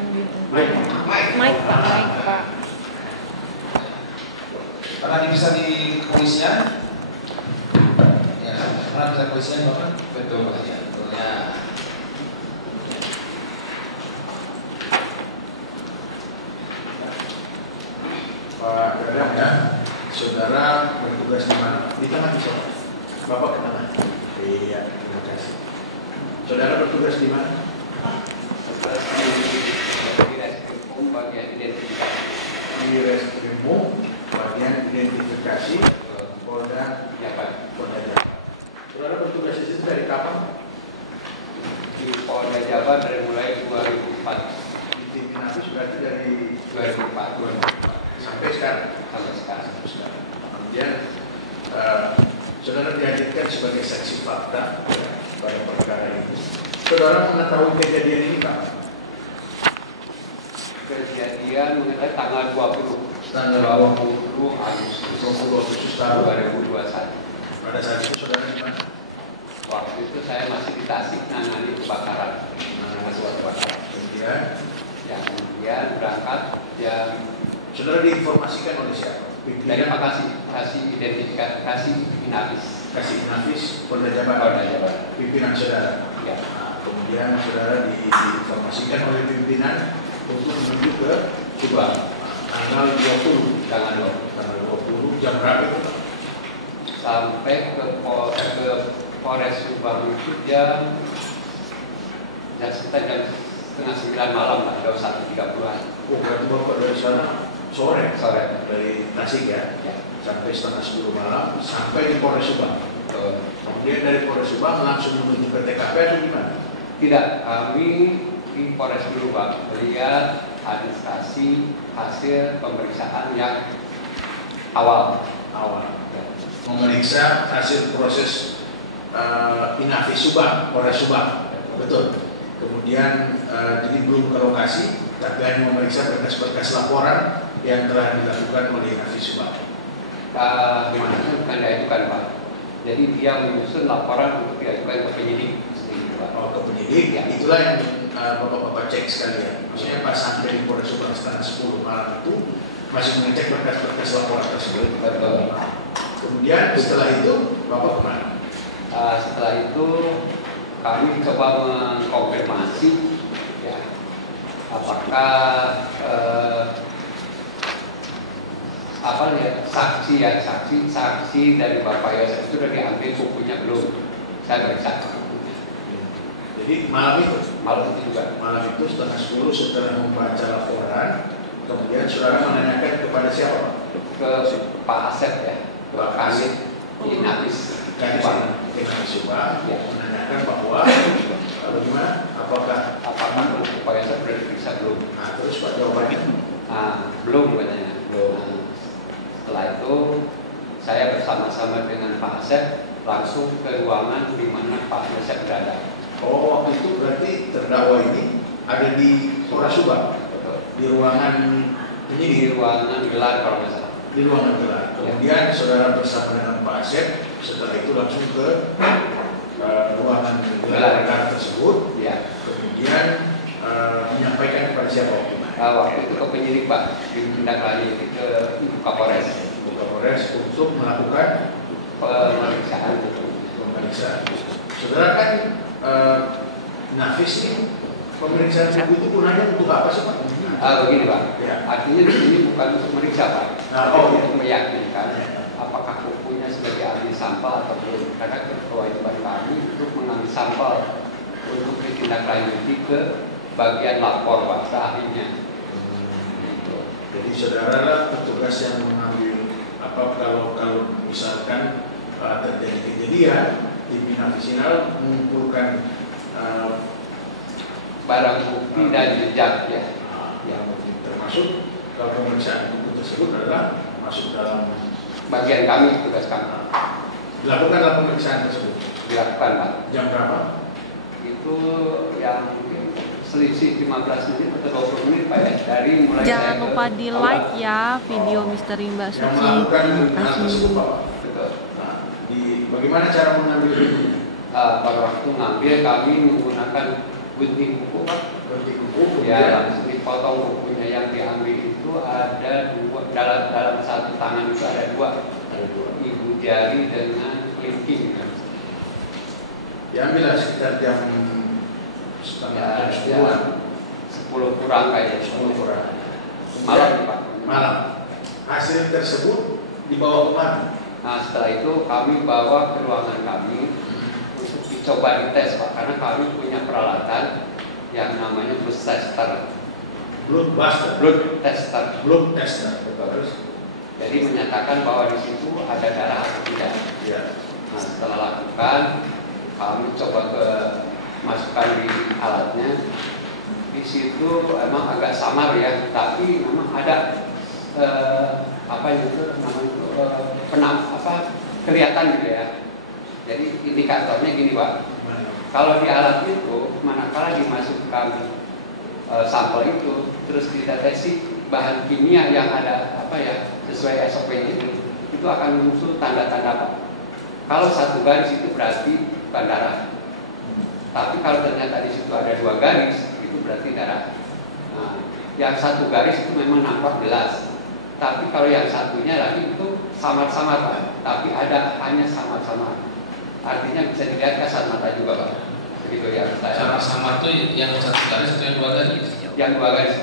diambil. Mike, Pak. pernah bisa di kepolisian? Ya, pernah bisa kepolisian Bapak? Betul Pak ya, betulnya. Pak Dadang ya, saudara bertugas di mana? Di tengah bisa, Bapak ke tengah. Iya, terima kasih. Saudara bertugas di mana? Di Reskrimum bagian identifikasi. Di Reskrimum bagian identifikasi Polda Jabar. Jabar. Saudara bertugas di situ dari kapan? Di Polda Jabar dari mulai 2004. Di tim Inafis berarti dari 2004 sampai sekarang. sampai sekarang. Kemudian saudara dihadirkan sebagai saksi fakta pada perkara ini. Saudara mengetahui kejadian ini Pak? Kejadian mengenai tanggal 20 Tanggal 20 Agustus 20 Agustus tahun 2021. pada saat itu saudara di mana? Waktu itu saya masih di Tasik nangani kebakaran. Masih kebakaran. Kemudian Ya, kemudian berangkat yang saudara diinformasikan oleh siapa? dari Pimpinan kasih identifikasi Inafis. kasih Inafis Polda Jabar. Polda Jabar. Pimpinan saudara. Ya. Nah, kemudian saudara diinformasikan oleh pimpinan untuk menuju ke Subang. Tanggal 20. Tanggal 20. Tanggal 20 jam berapa itu Pak? Sampai ke Polres Subang itu jam sekitar jam setengah 9 malam lah, jam 1.30-an. Oh, berarti Bapak dari sana sore? Sore. Dari Tasik ya? Ya. Sampai setengah 10 malam, sampai di Polres Subang. Betul. Kemudian dari Polres Subang langsung menuju ke TKP atau gimana? Tidak, kami di Polres Subang melihat administrasi hasil pemeriksaan yang awal. Ya. Memeriksa hasil proses Inafis Subang, Polres Subang. Betul. Kemudian jadi belum ke lokasi, tapi hanya memeriksa berkas-berkas laporan yang telah dilakukan oleh Inafis Subang. Bukan diajukan Pak. Jadi dia menyusun laporan untuk diajukan ke penyidik. Pak. Oh, ke penyidik, Ya. itulah yang Bapak-Bapak cek sekalian. Maksudnya pas sampai di Polres Subang setengah 10 malam itu masih mengecek berkas-berkas laporan tersebut. Betul. Kemudian setelah itu Bapak kemana? Setelah itu kami coba mengkonfirmasi ya, apakah saksi dari Bapak Yosef itu sudah diambil bukunya belum? Saya periksa. Jadi malam itu juga. Malam itu setengah 10 setelah membaca laporan, kemudian saudara menanyakan kepada siapa? Ke Pak Asep ya, Pak Kanit Inafis. Inafis Subang Ya. menanyakan bahwa bagaimana? Apakah Pak Yosef sudah diperiksa belum? nah, terus Pak jawabannya? Belum katanya. Belum. Setelah itu saya bersama-sama dengan Pak Asep langsung ke ruangan di mana Pak Yosef berada. Oh, waktu itu berarti terdakwa ini ada di Polres Subang, di ruangan penyidik, Di ruangan gelar kalau nggak salah. di ruangan gelar. Kemudian saudara bersama dengan Pak Asep setelah itu langsung ke ruangan gelar tersebut. Ya. Kemudian menyampaikan kepada siapa waktu itu? Waktu itu ke penyidik Pak, ditindaklanjuti ke Ibu Kapolres. Ibu Kapolres untuk melakukan Pemeriksaan. pemeriksaan. Saudara kan Nafis ini pemeriksaan buku itu gunanya untuk apa sih Pak? Begini Pak, Ya. artinya di sini bukan untuk meriksa Pak, Nah, tapi oh, untuk meyakinkan apakah bukunya sebagai ahli sampel atau belum. Karena kewajiban kami untuk mengambil sampel untuk ditindaklanjuti ke bagian lapor Pak, ke ahlinya. Gitu. Jadi saudara lah petugas yang mengambil apa kalau misalkan terjadi kejadian di Inafis mengumpulkan Barang bukti dan jejak ya. yang termasuk kalau pemeriksaan buku tersebut adalah masuk dalam Bagian kami, tugas kami. dilakukanlah pemeriksaan tersebut. Dilakukan Pak. Jam berapa? Itu yang mungkin selisih 15 menit atau 20 menit Pak ya. Dari mulai Jangan lupa di like ya video Misteri Mbak Yang Suci. melakukan Terima hal tersebut kasih. Pak. Betul. Nah, bagaimana cara mengambil buku? Pada waktu ngambil kami menggunakan gunting buku Pak. Gunting buku, Ya, kemudian langsung potong bukunya yang diambil itu ada dua, dalam satu tangan itu ada dua, ibu jari dengan kelingking. Diambil sekitar jam setengah jam 10 kurang kayaknya. 10 kurang. Malam Pak. Malam. Hasil tersebut dibawa kemana? Nah setelah itu kami bawa ke ruangan kami untuk dicoba dites Pak, karena kami punya peralatan yang namanya blood tester. Blood tester. Blood tester. Terus. Jadi menyatakan bahwa di situ ada darah atau tidak. Ya. Nah setelah lakukan, kami coba masukkan di alatnya. Di situ emang agak samar ya, tapi memang ada kelihatan gitu ya. Jadi indikatornya gini Pak. Kalau di alat itu, manakala dimasukkan sampel itu, terus dideteksi bahan kimia yang ada sesuai SOP-nya itu akan muncul tanda-tanda Pak. Kalau satu garis itu berarti bandara. Tapi kalau ternyata di situ ada 2 garis, itu berarti darah. Nah, yang satu garis itu memang nampak jelas. Tapi kalau yang satunya lagi itu samar-samar Pak. Tapi ada hanya samar-samar. Artinya bisa dilihat kasat mata juga Pak. Begitu yang saya. Samar-samar itu yang satu garis atau yang 2 garis? Yang 2 garis.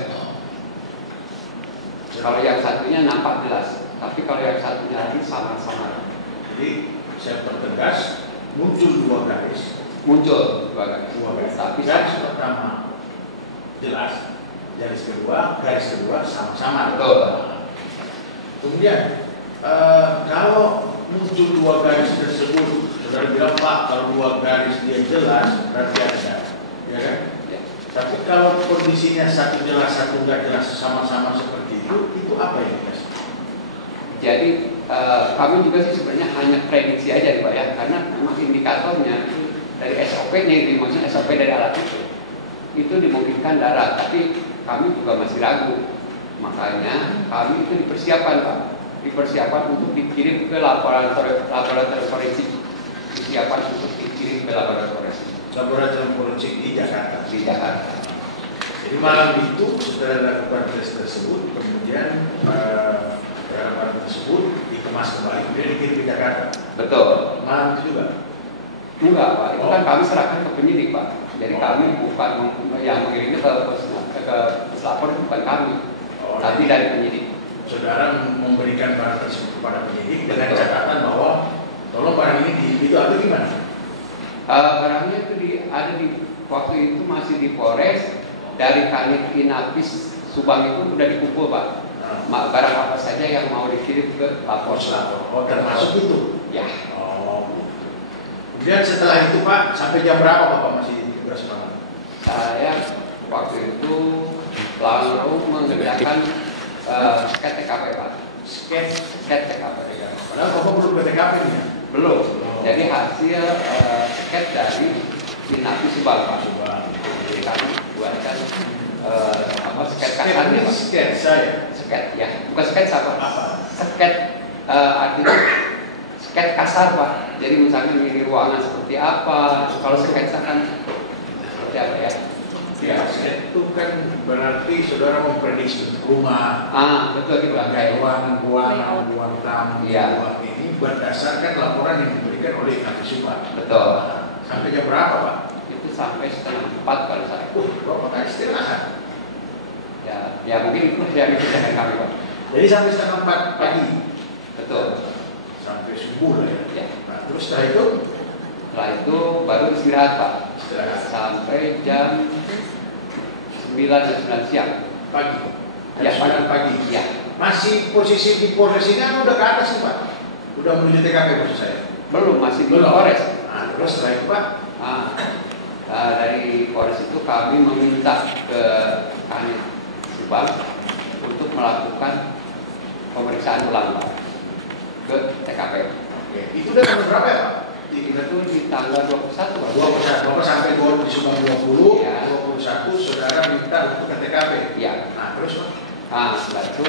Kalau yang satunya nampak jelas. Tapi kalau yang satunya lagi samar-samar. Jadi saya pertegas, muncul 2 garis. Muncul 2 garis. Tapi garis pertama jelas, garis kedua sama-sama. Betul. Kemudian kalau muncul 2 garis tersebut, saudara bilang Pak, kalau 2 garis dia jelas berarti ada, ya kan? Ya. Tapi kalau kondisinya satu jelas, satu enggak jelas sama-sama seperti itu apa yang dikasih? Jadi kami juga sih sebenarnya hanya prediksi aja Pak ya, karena memang indikatornya dari SOP-nya, maksudnya SOP dari alat itu dimungkinkan darah, tapi kami juga masih ragu. Makanya kami itu dipersiapkan Pak, untuk dikirim ke laboratorium forensik, disiapkan untuk dikirim ke laboratorium forensik di Jakarta. Jadi malam itu setelah dilakukan tes tersebut, kemudian barang tersebut dikemas kembali, kemudian dikirim ke Jakarta. Betul. Malam itu juga? Enggak Pak, itu kan kami serahkan ke penyidik Pak. Jadi kami bukan yang mengirimnya ke puslapor, bukan kami, tapi dari penyidik. Saudara memberikan barang tersebut kepada penyidik dengan catatan bahwa tolong barang ini itu atau gimana? Barangnya itu ada di waktu itu masih di Polres. Dari Kanit Inapis Subang itu sudah dikumpul Pak. Barang apa saja yang mau dikirim ke lapor. Oh, termasuk itu? Ya. Oh. Kemudian setelah itu Pak, sampai jam berapa Bapak masih di tugas malam? Saya waktu itu lalu mengerjakan sket TKP Pak. Sket TKP. Padahal Bapak belum ke TKP nih? Belum. Jadi hasil sket dari Inapis Subang Pak. Jadi kami buatkan sket kasarnya Pak. Sket saya? Sket ya, bukan sket apa? Sket artinya sket kasar Pak. Jadi misalnya ini ruangan seperti apa, kalau sketsa kan seperti apa ya? Ya, sket itu kan berarti saudara memprediksi rumah. Betul gitu Pak. Ruang tamu, ya. Ini berdasarkan laporan yang diberikan oleh Inapis Subang. Betul. Sampai jam berapa Pak? Itu sampai 3:30 kalau saya. Bapak kan istirahat. Ya mungkin itu dari kerjaan kami Pak. Jadi sampai 3:30 pagi. Betul. Sampai subuh lah ya. Ya. Nah, terus setelah itu baru istirahat Pak. Istirahat sampai jam 9 siang. Pagi. Ya, pagi. Ya. Masih posisi di Polres ini udah ke atas nih Pak. Udah menuju TKP maksud saya. Belum, masih di Polres. Nah, terus setelah itu Pak. Dari Polres itu kami meminta ke Kanit Subang untuk melakukan pemeriksaan ulang Pak ke TKP. Oke. Itu udah tanggal berapa ya Pak? Itu di tanggal 21 Pak. 21. Bapak sampai di Subang 20, ya. 21 saudara minta untuk ke TKP. Ya. Nah, terus Pak? Setelah itu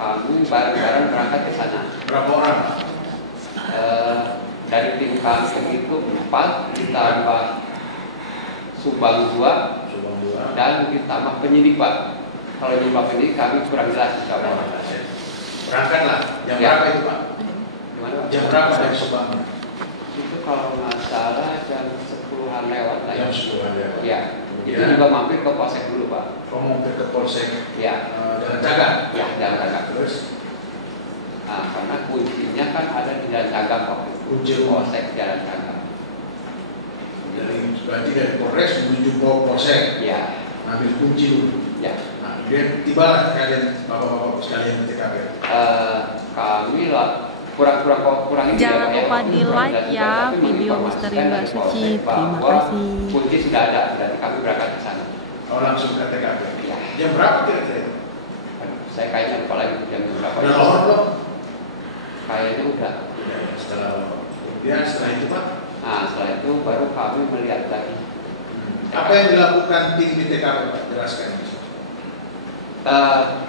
kami bareng-bareng berangkat ke sana. Berapa orang? Dari tim kami itu 4 ditambah Subang 2 dan ditambah penyidik Pak. Kalau jumlah pendidik kami kurang jelas berapa orang. Berangkatlah. Jam Ya. berapa itu Pak? Gimana, Pak? Jam berapa dari Subangnya? Itu kalau nggak salah jam 10-an lewat lah. Jam 10 ya. Ya. Itu juga mampir ke Polsek dulu Pak. Kamu mampir ke Polsek Ya. Jalan Cagak? Ya, Jalan Cagak. Terus? Nah, karena kuncinya kan ada di Jalan Cagak Pak. Kunci Polsek Jalan Cagak. Jadi berarti dari Polres menuju ke Polsek. Ya. Ngambil kunci dulu. Ya. Nah, kemudian tibalah kalian bapak-bapak sekalian di TKP. Kami lah kurang ini Jangan ya, lupa Pak, di ya. like ya Tapi video menginformasikan Misteri Mbak dari Suci. Polsek Terima bahwa kasih. Kunci sudah ada, berarti kami berangkat ke sana. Oh langsung ke TKP. Ya. Jam berapa kira-kira itu? Aduh, saya kayaknya lupa lagi jam berapa. Udah lohor belum? Kayaknya udah. Udah ya, setelah lohor. Kemudian setelah itu Pak, Nah, setelah itu baru kami melihat lagi. apa yang dilakukan tim di TKP Pak? Jelaskan.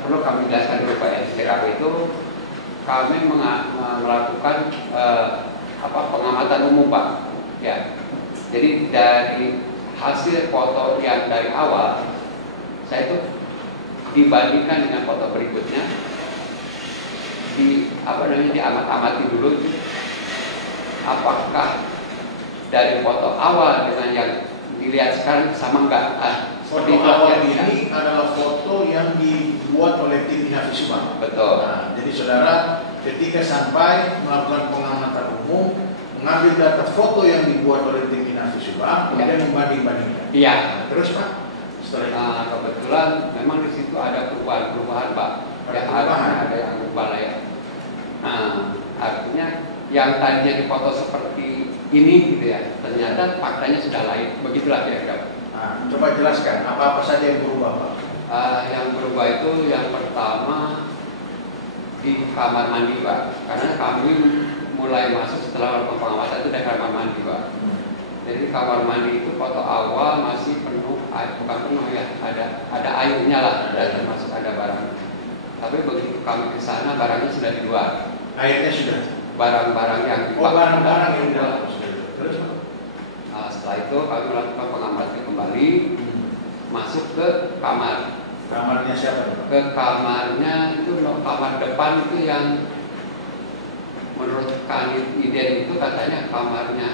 Perlu kami jelaskan dulu Pak ya. Di TKP itu kami melakukan pengamatan umum Pak. Ya. Jadi dari hasil foto yang dari awal, saya itu dibandingkan dengan foto berikutnya, diamat-amati dulu, apakah dari foto awal dengan yang dilihat sekarang sama enggak? Foto awal ini adalah foto yang dibuat oleh tim Inavis Subang. Betul. Nah, jadi saudara ketika sampai melakukan pengamatan umum, mengambil data foto yang dibuat oleh tim Inavis Subang, kemudian membanding-bandingkan. Iya. Nah, terus Pak, setelah itu Kebetulan memang di situ ada perubahan-perubahan Pak. Ada Ya, perubahan. ada yang berubah lah ya. Nah, artinya yang tadinya difoto seperti ini gitu ya, ternyata faktanya sudah lain. Begitulah kira-kira. nah, coba jelaskan apa-apa saja yang berubah Pak. Yang berubah itu yang pertama di kamar mandi Pak, karena kami mulai masuk setelah melakukan pengawasan itu dari kamar mandi Pak. Jadi kamar mandi itu foto awal masih penuh, bukan penuh ya, ada airnya lah, dan termasuk ada barang. Tapi begitu kami ke sana barangnya sudah di luar. Airnya sudah. Barang-barang yang Barang-barang yang di dalam sudah. Terus Pak? Setelah itu kami melakukan pengamatan kembali, masuk ke kamar. Kamarnya siapa Pak? Ke kamarnya itu kamar depan itu yang menurut Kanit Iden itu katanya kamarnya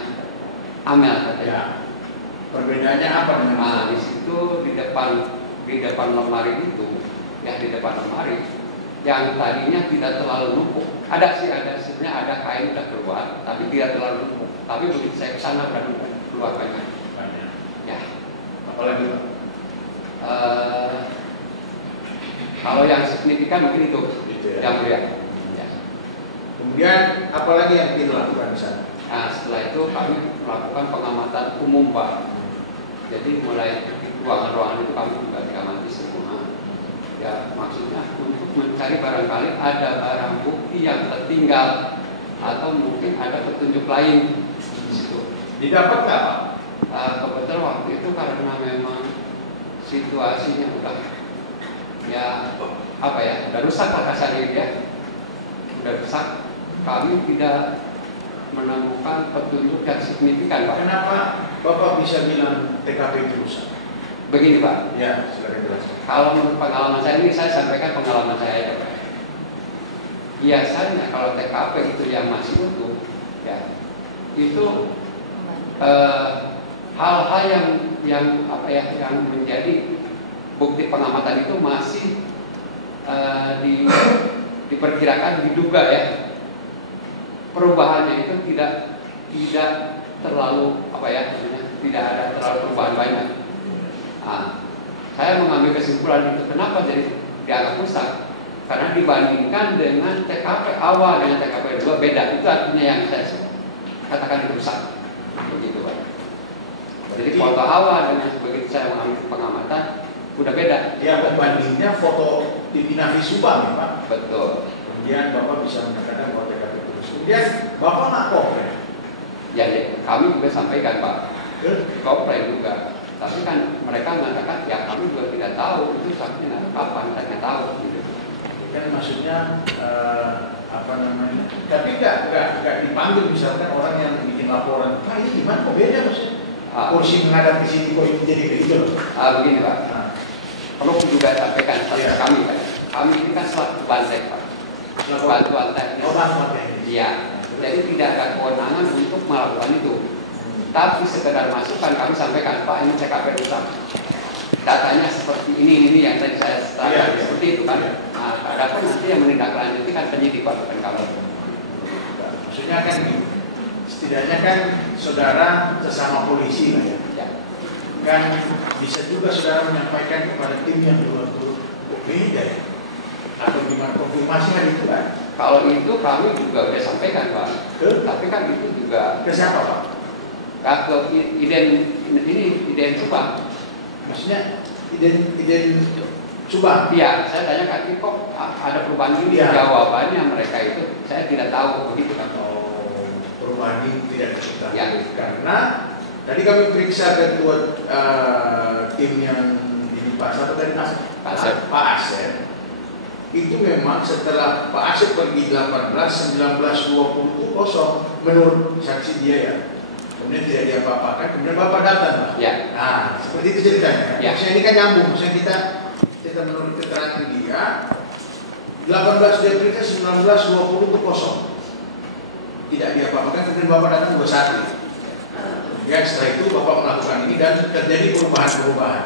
Amel katanya. Ya. Perbedaannya apa dengan Nah, di situ di depan lemari itu, ya di depan lemari yang tadinya tidak terlalu numpuk. Ada sebenarnya ada kain udah keluar, tapi tidak terlalu numpuk. Tapi begitu saya kesana udah numpuk keluar banyak. banyak. Ya. Apalagi Pak? Kalau yang signifikan mungkin itu, Gitu ya. yang mulia. Ya. Kemudian apalagi yang dilakukan di sana? Nah, setelah itu kami melakukan pengamatan umum Pak. Jadi mulai di ruangan-ruangan itu kami juga diamati semua. Ya, maksudnya untuk mencari barangkali ada barang bukti yang tertinggal atau mungkin ada petunjuk lain di situ. Didapat nggak Pak? Kebetulan waktu itu karena memang situasinya udah udah rusak lah kasarnya ya, udah rusak. Kami tidak menemukan petunjuk yang signifikan Pak. Kenapa Bapak bisa bilang TKP itu rusak? Begini Pak, Ya, silakan jelaskan. kalau menurut pengalaman saya ini saya sampaikan pengalaman saya aja Pak. Biasanya kalau TKP itu yang masih utuh, ya itu hal-hal yang menjadi bukti pengamatan itu masih diperkirakan, diduga ya, perubahannya itu tidak terlalu tidak ada terlalu perubahan banyak. Nah, saya mengambil kesimpulan itu kenapa jadi dianggap rusak, karena dibandingkan dengan TKP awal dengan TKP 2 beda. Itu artinya yang saya katakan rusak. Begitu Pak. Jadi foto awal dengan begitu saya mengambil pengamatan udah beda. Ya, pembandingnya foto di Inavis Subang ya Pak. Betul. Kemudian Bapak bisa mengatakan bahwa TKP itu rusak. Kemudian Bapak nggak komplain. Ya, kami juga sampaikan Pak. Ya. Komplain juga. Tapi kan mereka mengatakan ya kami juga tidak tahu itu saksinya kapan saya tahu. Gitu. Kan maksudnya tapi nggak dipanggil misalkan orang yang bikin laporan. Pak ini gimana kok beda maksudnya? Kursi menghadap di sini kok ini jadi begitu loh. Begini Pak. Nah, perlu juga sampaikan status kami Pak. Kami ini kan selaku banteng Pak. Bantuan teknis. Iya. Jadi tidak ada kewenangan untuk melakukan itu. Tapi sekedar masukan kami sampaikan, Pak ini CKP rusak. Datanya seperti ini yang tadi saya terangkan seperti itu kan. Nah, adapun nanti yang menindaklanjuti kan penyidik Pak, bukan kami. Maksudnya kan setidaknya kan saudara sesama polisi lah ya. Ya. Kan bisa juga saudara menyampaikan kepada tim yang beda ya. Atau gimana konfirmasi kan itu kan? Kalau itu kami juga sudah sampaikan Pak. Tapi kan itu juga ke siapa Pak? Ke Iden Subang. Maksudnya Iden Subang? Iya, saya tanyakan ini kok ada perubahan ini. Ya. Jawabannya mereka itu saya tidak tahu begitu kan. Oh, perubahan ini tidak diketahui. Ya. Karena tadi kami periksa ketua tim yang ini Pak siapa tadi Pak Asep. Itu memang setelah Pak Asep pergi 18, 19, 20 itu kosong menurut saksi dia ya. Kemudian tidak diapa-apakan, kemudian Bapak datang Pak. Ya. Nah, seperti itu ceritanya. Ya. Maksudnya ini kan nyambung, maksudnya kita menurut keterangan dia 18 dia periksa, 19, 20 itu kosong. Tidak diapa-apakan, kemudian Bapak datang 21. Kemudian setelah itu Bapak melakukan ini dan terjadi perubahan-perubahan.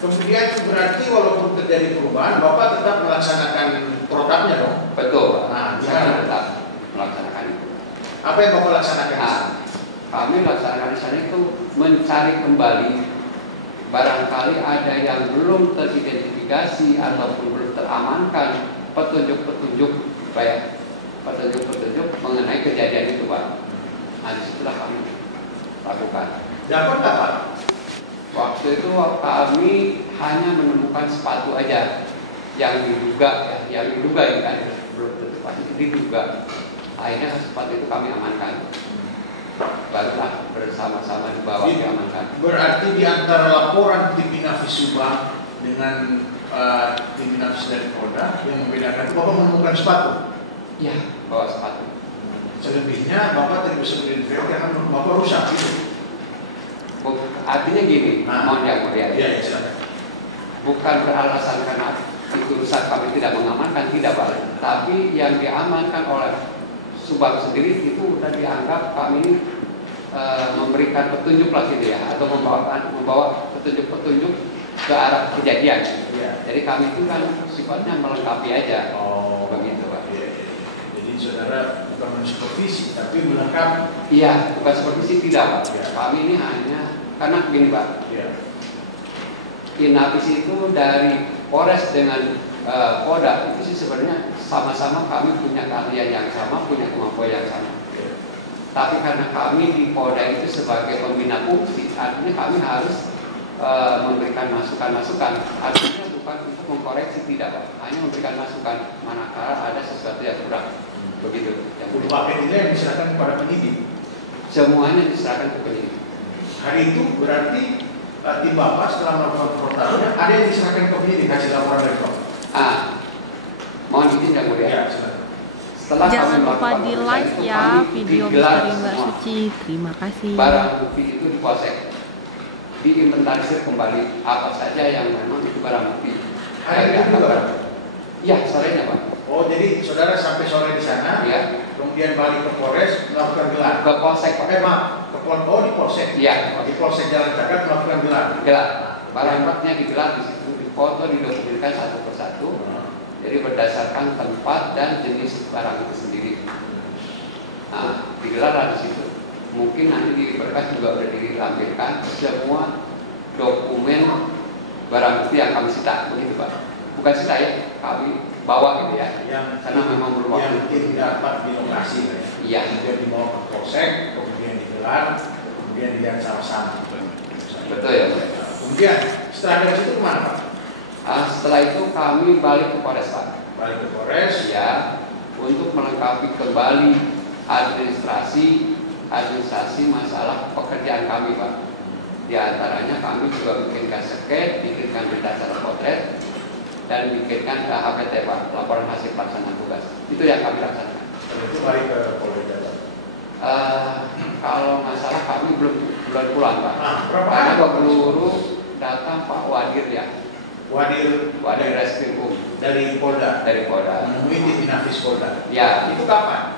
Kemudian berarti walaupun terjadi perubahan, Bapak tetap melaksanakan protapnya dong? Betul. Nah, saya tetap melaksanakan itu. Apa yang Bapak laksanakan? Nah, kami laksanakan di sana itu mencari kembali barangkali ada yang belum teridentifikasi ataupun belum teramankan petunjuk-petunjuk mengenai kejadian itu Pak. Nah disitulah kami lakukan. Dapat nggak Pak? Waktu itu kami hanya menemukan sepatu aja yang diduga ini kan belum tentu pasti diduga. Akhirnya sepatu itu kami amankan. Barulah bersama-sama dibawa diamankan. Berarti di antara laporan tim Inafis Subang dengan tim Inafis dari Polda yang membedakan itu Bapak menemukan sepatu? Iya, bawa sepatu. Selebihnya Bapak tidak bisa mengidentifikasi karena Bapak rusak gitu. Artinya gini, mohon yang mulia. Iya, silakan. Bukan beralasan karena itu rusak kami tidak mengamankan, tidak Pak. Tapi yang diamankan oleh Subang sendiri itu sudah dianggap kami ini memberikan petunjuk lah gitu ya, atau membawa petunjuk-petunjuk ke arah kejadian. Iya. Jadi kami itu kan sifatnya melengkapi aja. Oh, begitu Pak. Iya. Jadi saudara bukan mensupervisi tapi melengkapi. Iya, bukan supervisi tidak Pak. Ya. Kami ini hanya karena begini Pak. Iya. Inafis itu dari Polres dengan Polda itu sih sebenarnya sama-sama kami punya keahlian yang sama, punya kemampuan yang sama. Ya. Tapi karena kami di Polda itu sebagai pembina fungsi, artinya kami harus memberikan masukan-masukan. Artinya bukan untuk mengkoreksi tidak Pak, hanya memberikan masukan manakala ada sesuatu yang kurang. Begitu. Yang paket ini yang diserahkan kepada penyidik. Semuanya diserahkan ke penyidik. Hari itu berarti tim Bapak setelah melakukan protapnya ada yang diserahkan ke penyidik hasil laporan dari Bapak. Mohon izin yang mulia. Ya, silakan. Setelah Jangan kami lupa melakukan di proses like itu, ya kami video digelar Misteri Mbak semua. Suci. Terima kasih. Barang bukti itu dipolsek, diinventarisir kembali apa saja yang memang itu barang bukti. Hari itu juga Pak? Iya, sorenya Pak. Oh, jadi saudara sampai sore di sana, Iya. kemudian balik ke Polres melakukan gelar. Ke polsek Pak. Maaf, di Polsek. Iya. Di Polsek Jalan Cagak melakukan gelar. Gelar. Barang buktinya digelar di situ, difoto, didokumentkan satu persatu. Jadi berdasarkan tempat dan jenis barang itu sendiri. Nah, digelar di situ. Mungkin nanti di berkas juga sudah dilampirkan semua dokumen barang bukti yang kami sita, begitu Pak. Bukan sita ya, kami bawa gitu ya. Karena memang belum waktu. Yang tim dapat di lokasi ya. Iya. Kemudian dibawa ke Polsek, kemudian digelar, kemudian dilihat sama-sama. Betul ya Pak. Kemudian setelah dari situ kemana Pak? Setelah itu kami balik ke Polres Pak. Balik ke Polres. Ya, untuk melengkapi kembali administrasi masalah pekerjaan kami Pak. Di antaranya kami juga bikinkan sket, bikinkan berita acara potret, dan bikinkan HPT Pak, laporan hasil pelaksanaan tugas. Itu yang kami laksanakan. Dan itu balik ke Polda Jabar. Kalau nggak salah kami belum pulang Pak. Berapa Karena hari? peluru datang Pak Wadir ya. Wadir Reskrim dari Polda. Menemui di Inafis Polda. Ya. Itu kapan?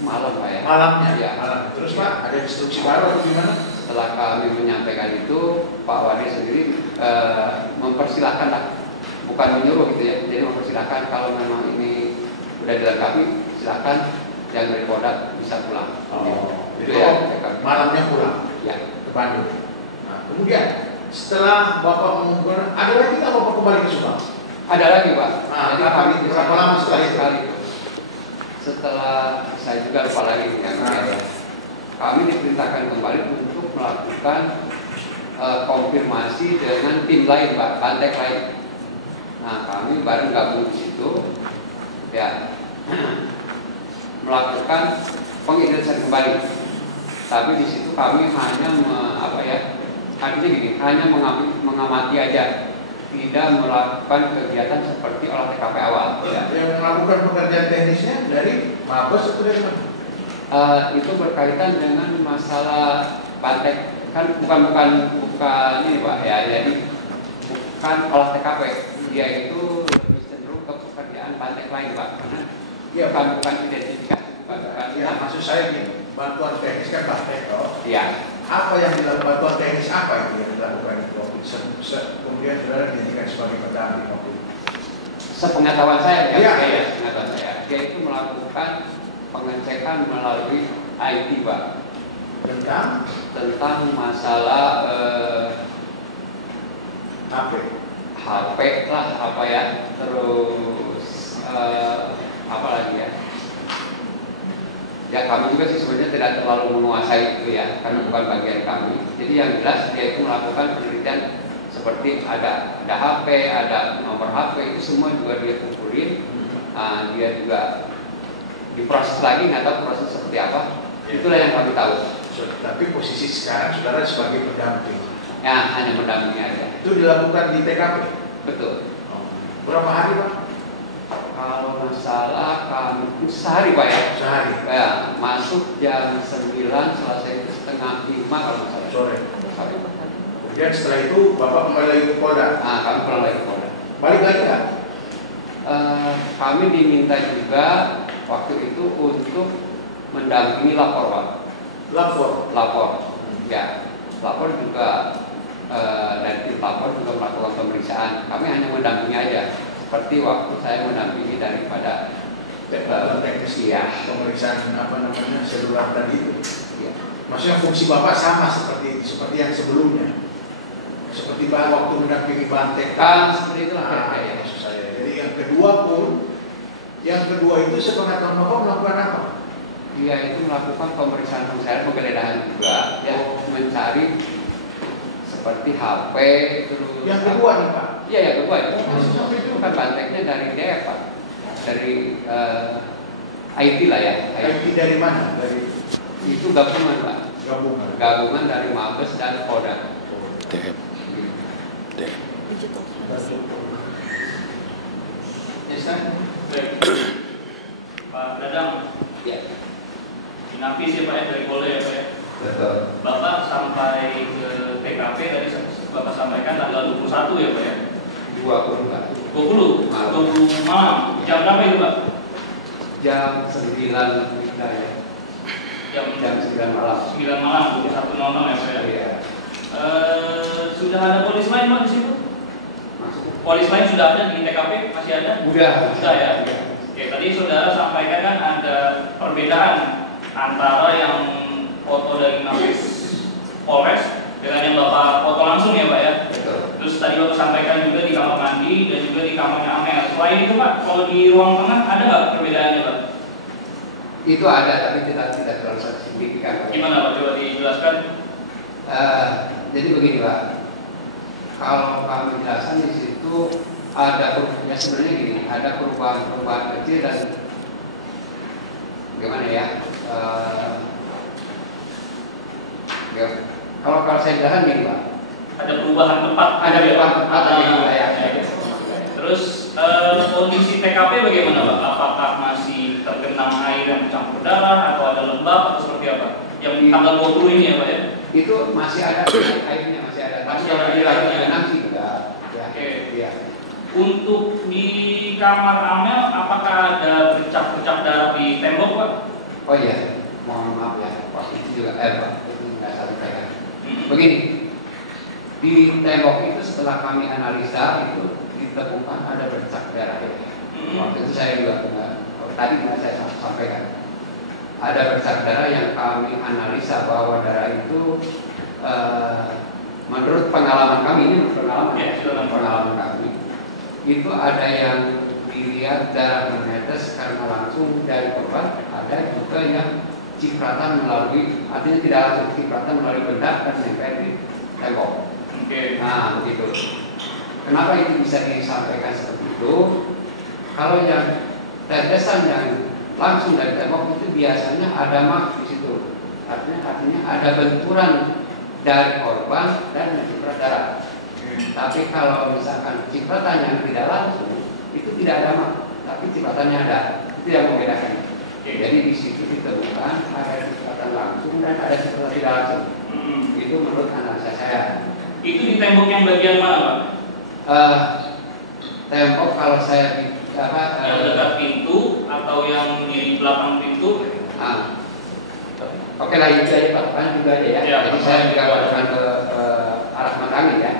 Malam Pak ya. Malamnya. Ya. Malam. Terus Pak, ada instruksi baru atau gimana? Setelah kami menyampaikan itu, Pak Wadir sendiri mempersilahkan lah, bukan menyuruh gitu ya. Jadi mempersilahkan kalau memang ini sudah dilengkapi, silakan yang dari Polda bisa pulang. Itu ya. Malamnya pulang. Ya. Ke Bandung. Nah, kemudian setelah Bapak mengumpulkan, ada lagi nggak Bapak kembali ke Subang? Ada lagi Pak. Nah, Jadi kapan kami itu? Berapa lama setelah itu? Setelah saya juga lupa lagi yang kami diperintahkan kembali untuk melakukan konfirmasi dengan tim lain Pak, Bantek lain. Nah kami bareng gabung di situ, ya melakukan pengidentifikasian kembali. Tapi di situ kami hanya artinya gini, hanya mengamati aja, tidak melakukan kegiatan seperti olah TKP awal. Ya. Yang melakukan pekerjaan teknisnya dari Mabes atau dari mana? Itu berkaitan dengan masalah Bantek, kan bukan ini Pak ya, jadi bukan olah TKP, dia itu lebih cenderung ke pekerjaan Bantek lain Pak, karena ya, bukan identifikasi, bukan. Ya, maksud saya gini, bantuan teknis kan Bantek toh. Iya. Apa yang dilakukan, bantuan teknis apa itu yang dilakukan itu? Kemudian saudara dijadikan sebagai pendamping waktu itu. Sepengetahuan saya, ya. Sepengetahuan saya, dia itu melakukan pengecekan melalui IT Pak. Tentang masalah HP lah apa ya, terus apa lagi ya? Ya kami juga sih sebenarnya tidak terlalu menguasai itu ya, karena bukan bagian kami. Jadi yang jelas dia itu melakukan penelitian seperti ada HP, ada nomor HP, itu semua juga dia kumpulin. Dia juga diproses lagi, nggak tahu proses seperti apa. Itulah yang kami tahu. Tapi posisi sekarang saudara sebagai pendamping. Ya hanya mendampingi aja. Itu dilakukan di TKP. Betul. Berapa hari Pak? Kalau nggak salah kami sehari Pak ya. Sehari. Ya, masuk jam 9, selesai itu setengah 5 kalau nggak salah. Sore. Sore. Kemudian setelah itu Bapak kembali lagi ke Polda. Kami pulang lagi ke Polda. Balik lagi nggak? Kami diminta juga waktu itu untuk mendampingi lapor Pak. Lapor. Ya, lapor juga dari tim lapor juga melakukan pemeriksaan. Kami hanya mendampingi aja. Seperti waktu saya mendampingi daripada teknis ya. Pemeriksaan seluler tadi itu. Ya. Maksudnya fungsi Bapak sama seperti yang sebelumnya. Seperti waktu mendampingi Bantek. Seperti itulah ya. Maksud saya. Jadi yang kedua itu sepengetahuan Bapak melakukan apa? Dia itu melakukan pemeriksaan penggeledahan juga, ya, mencari seperti HP terus. Yang kedua nih Pak. Iya, yang kedua itu. Bukan Banteknya dari DF Pak, dari IT lah ya. IT dari mana? Dari itu gabungan Pak. Gabungan dari Mabes dan Polda. Digital. Pak Dadang. Ya. Inafis ya Pak ya, dari Polda ya Pak ya. Betul. Bapak sampai ke TKP tadi Bapak sampaikan tanggal 21 ya Pak ya. 20 Pak. 20 malam. Jam berapa itu Pak? Jam 9 ya. Jam 9 malam. 9 malam 21.00 ya Pak ya. Iya. Sudah ada polis lain Pak di situ? Polis lain sudah ada di TKP? Masih ada? Sudah ya. Oke, tadi saudara sampaikan kan ada perbedaan antara yang foto dari Inafis Polres dengan yang Bapak foto langsung ya Pak ya. Betul. Terus tadi Bapak sampaikan juga di kamar mandi dan juga di kamarnya Amel. Selain itu Pak, kalau di ruang tengah ada nggak perbedaannya Pak? Itu ada, tapi tidak terlalu signifikan. Gimana Pak? Coba dijelaskan. Jadi begini Pak, kalau kami jelaskan di situ ada ya sebenarnya gini, ada perubahan kecil dan gimana ya? Ya, kalau saya jelaskan gini Pak, Ada perubahan tempat. ada perubahan tempat di wilayah. Terus kondisi TKP bagaimana Pak? Apakah masih tergenang air yang bercampur darah atau ada lembab atau seperti apa? Yang tanggal 20 ini ya Pak ya? Itu masih ada airnya, masih ada Tapi kalau di lantai enam sih enggak. Ya. Oke. Iya. Untuk di kamar Amel, apakah ada bercak-bercak darah di tembok, Pak? Oh iya, mohon maaf ya, pas itu juga Pak, itu nggak sampaikan. Begini, di tembok itu setelah kami analisa itu ditemukan ada bercak darah. Waktu itu saya juga tadi saya sampaikan. Ada bercak darah yang kami analisa bahwa darah itu menurut pengalaman kami, ini pengalaman kami, itu ada yang dilihat darah menetes karena langsung dari korban, ada juga yang cipratan melalui, artinya tidak langsung cipratan melalui benda dan nempel di tembok. Nah begitu. Kenapa itu bisa disampaikan seperti itu? Kalau yang tetesan yang langsung dari tembok itu biasanya ada mak di situ. Artinya ada benturan dari korban dan menciprat darah. Tapi kalau misalkan cipratan yang tidak langsung itu tidak ada mak, tapi cipratannya ada. Itu yang membedakan. Jadi di situ ditemukan ada cipratan langsung dan ada cipratan tidak langsung. Itu menurut analisa saya. Itu di tembok yang bagian mana, Pak? Tembok kalau saya yang dekat pintu atau yang di belakang pintu? Oke lah itu aja Pak, kan juga ada ya. Jadi saya juga lakukan ke arah matangin ya.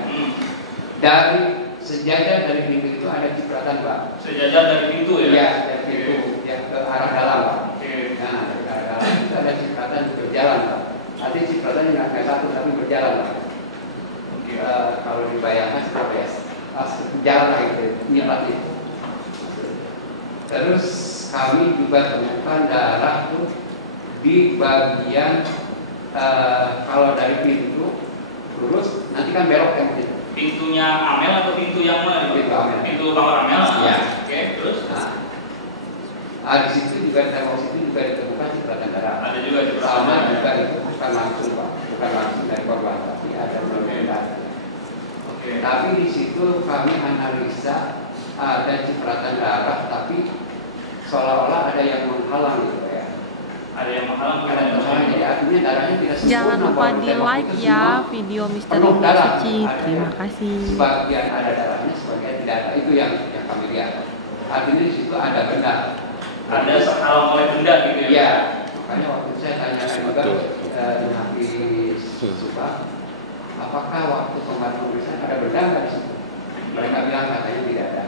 Dari sejajar dari pintu itu ada cipratan Pak. Sejajar dari pintu ya? Iya, dari pintu ya ke arah dalam Pak. Nah dari arah dalam itu ada cipratan berjalan Pak. Nanti cipratannya nggak satu tapi berjalan Pak. Kalau dibayangkan seperti ya, jalan lah itu, nyipat itu. Terus kami juga temukan darah tuh di bagian kalau dari pintu lurus nanti kan belok yang itu. Pintunya Amel atau pintu yang mana? Pintu Amel. Pintu kamar Amel. Ya. Oke, terus? Di situ juga tembok situ juga ditemukan cipratan darah. Ada juga cipratan. Sama juga itu bukan langsung Pak, bukan langsung dari korban, tapi ada perbedaan. Tapi di situ kami analisa ada cipratan darah, tapi seolah-olah ada yang menghalang gitu ya. Ada yang menghalang. Ada yang menghalang, jadi artinya darahnya tidak sempurna. Jangan lupa di like ya video Misteri Mbak Suci. Terima kasih. Sebagian ada darahnya, sebagian tidak ada. Itu yang kami lihat. Artinya di situ ada benda. Ada terhalang oleh benda gitu ya? Iya. Makanya waktu saya tanyakan juga dengan di Subah, apakah waktu pemeriksaan ada benda nggak di situ? Mereka bilang katanya tidak ada.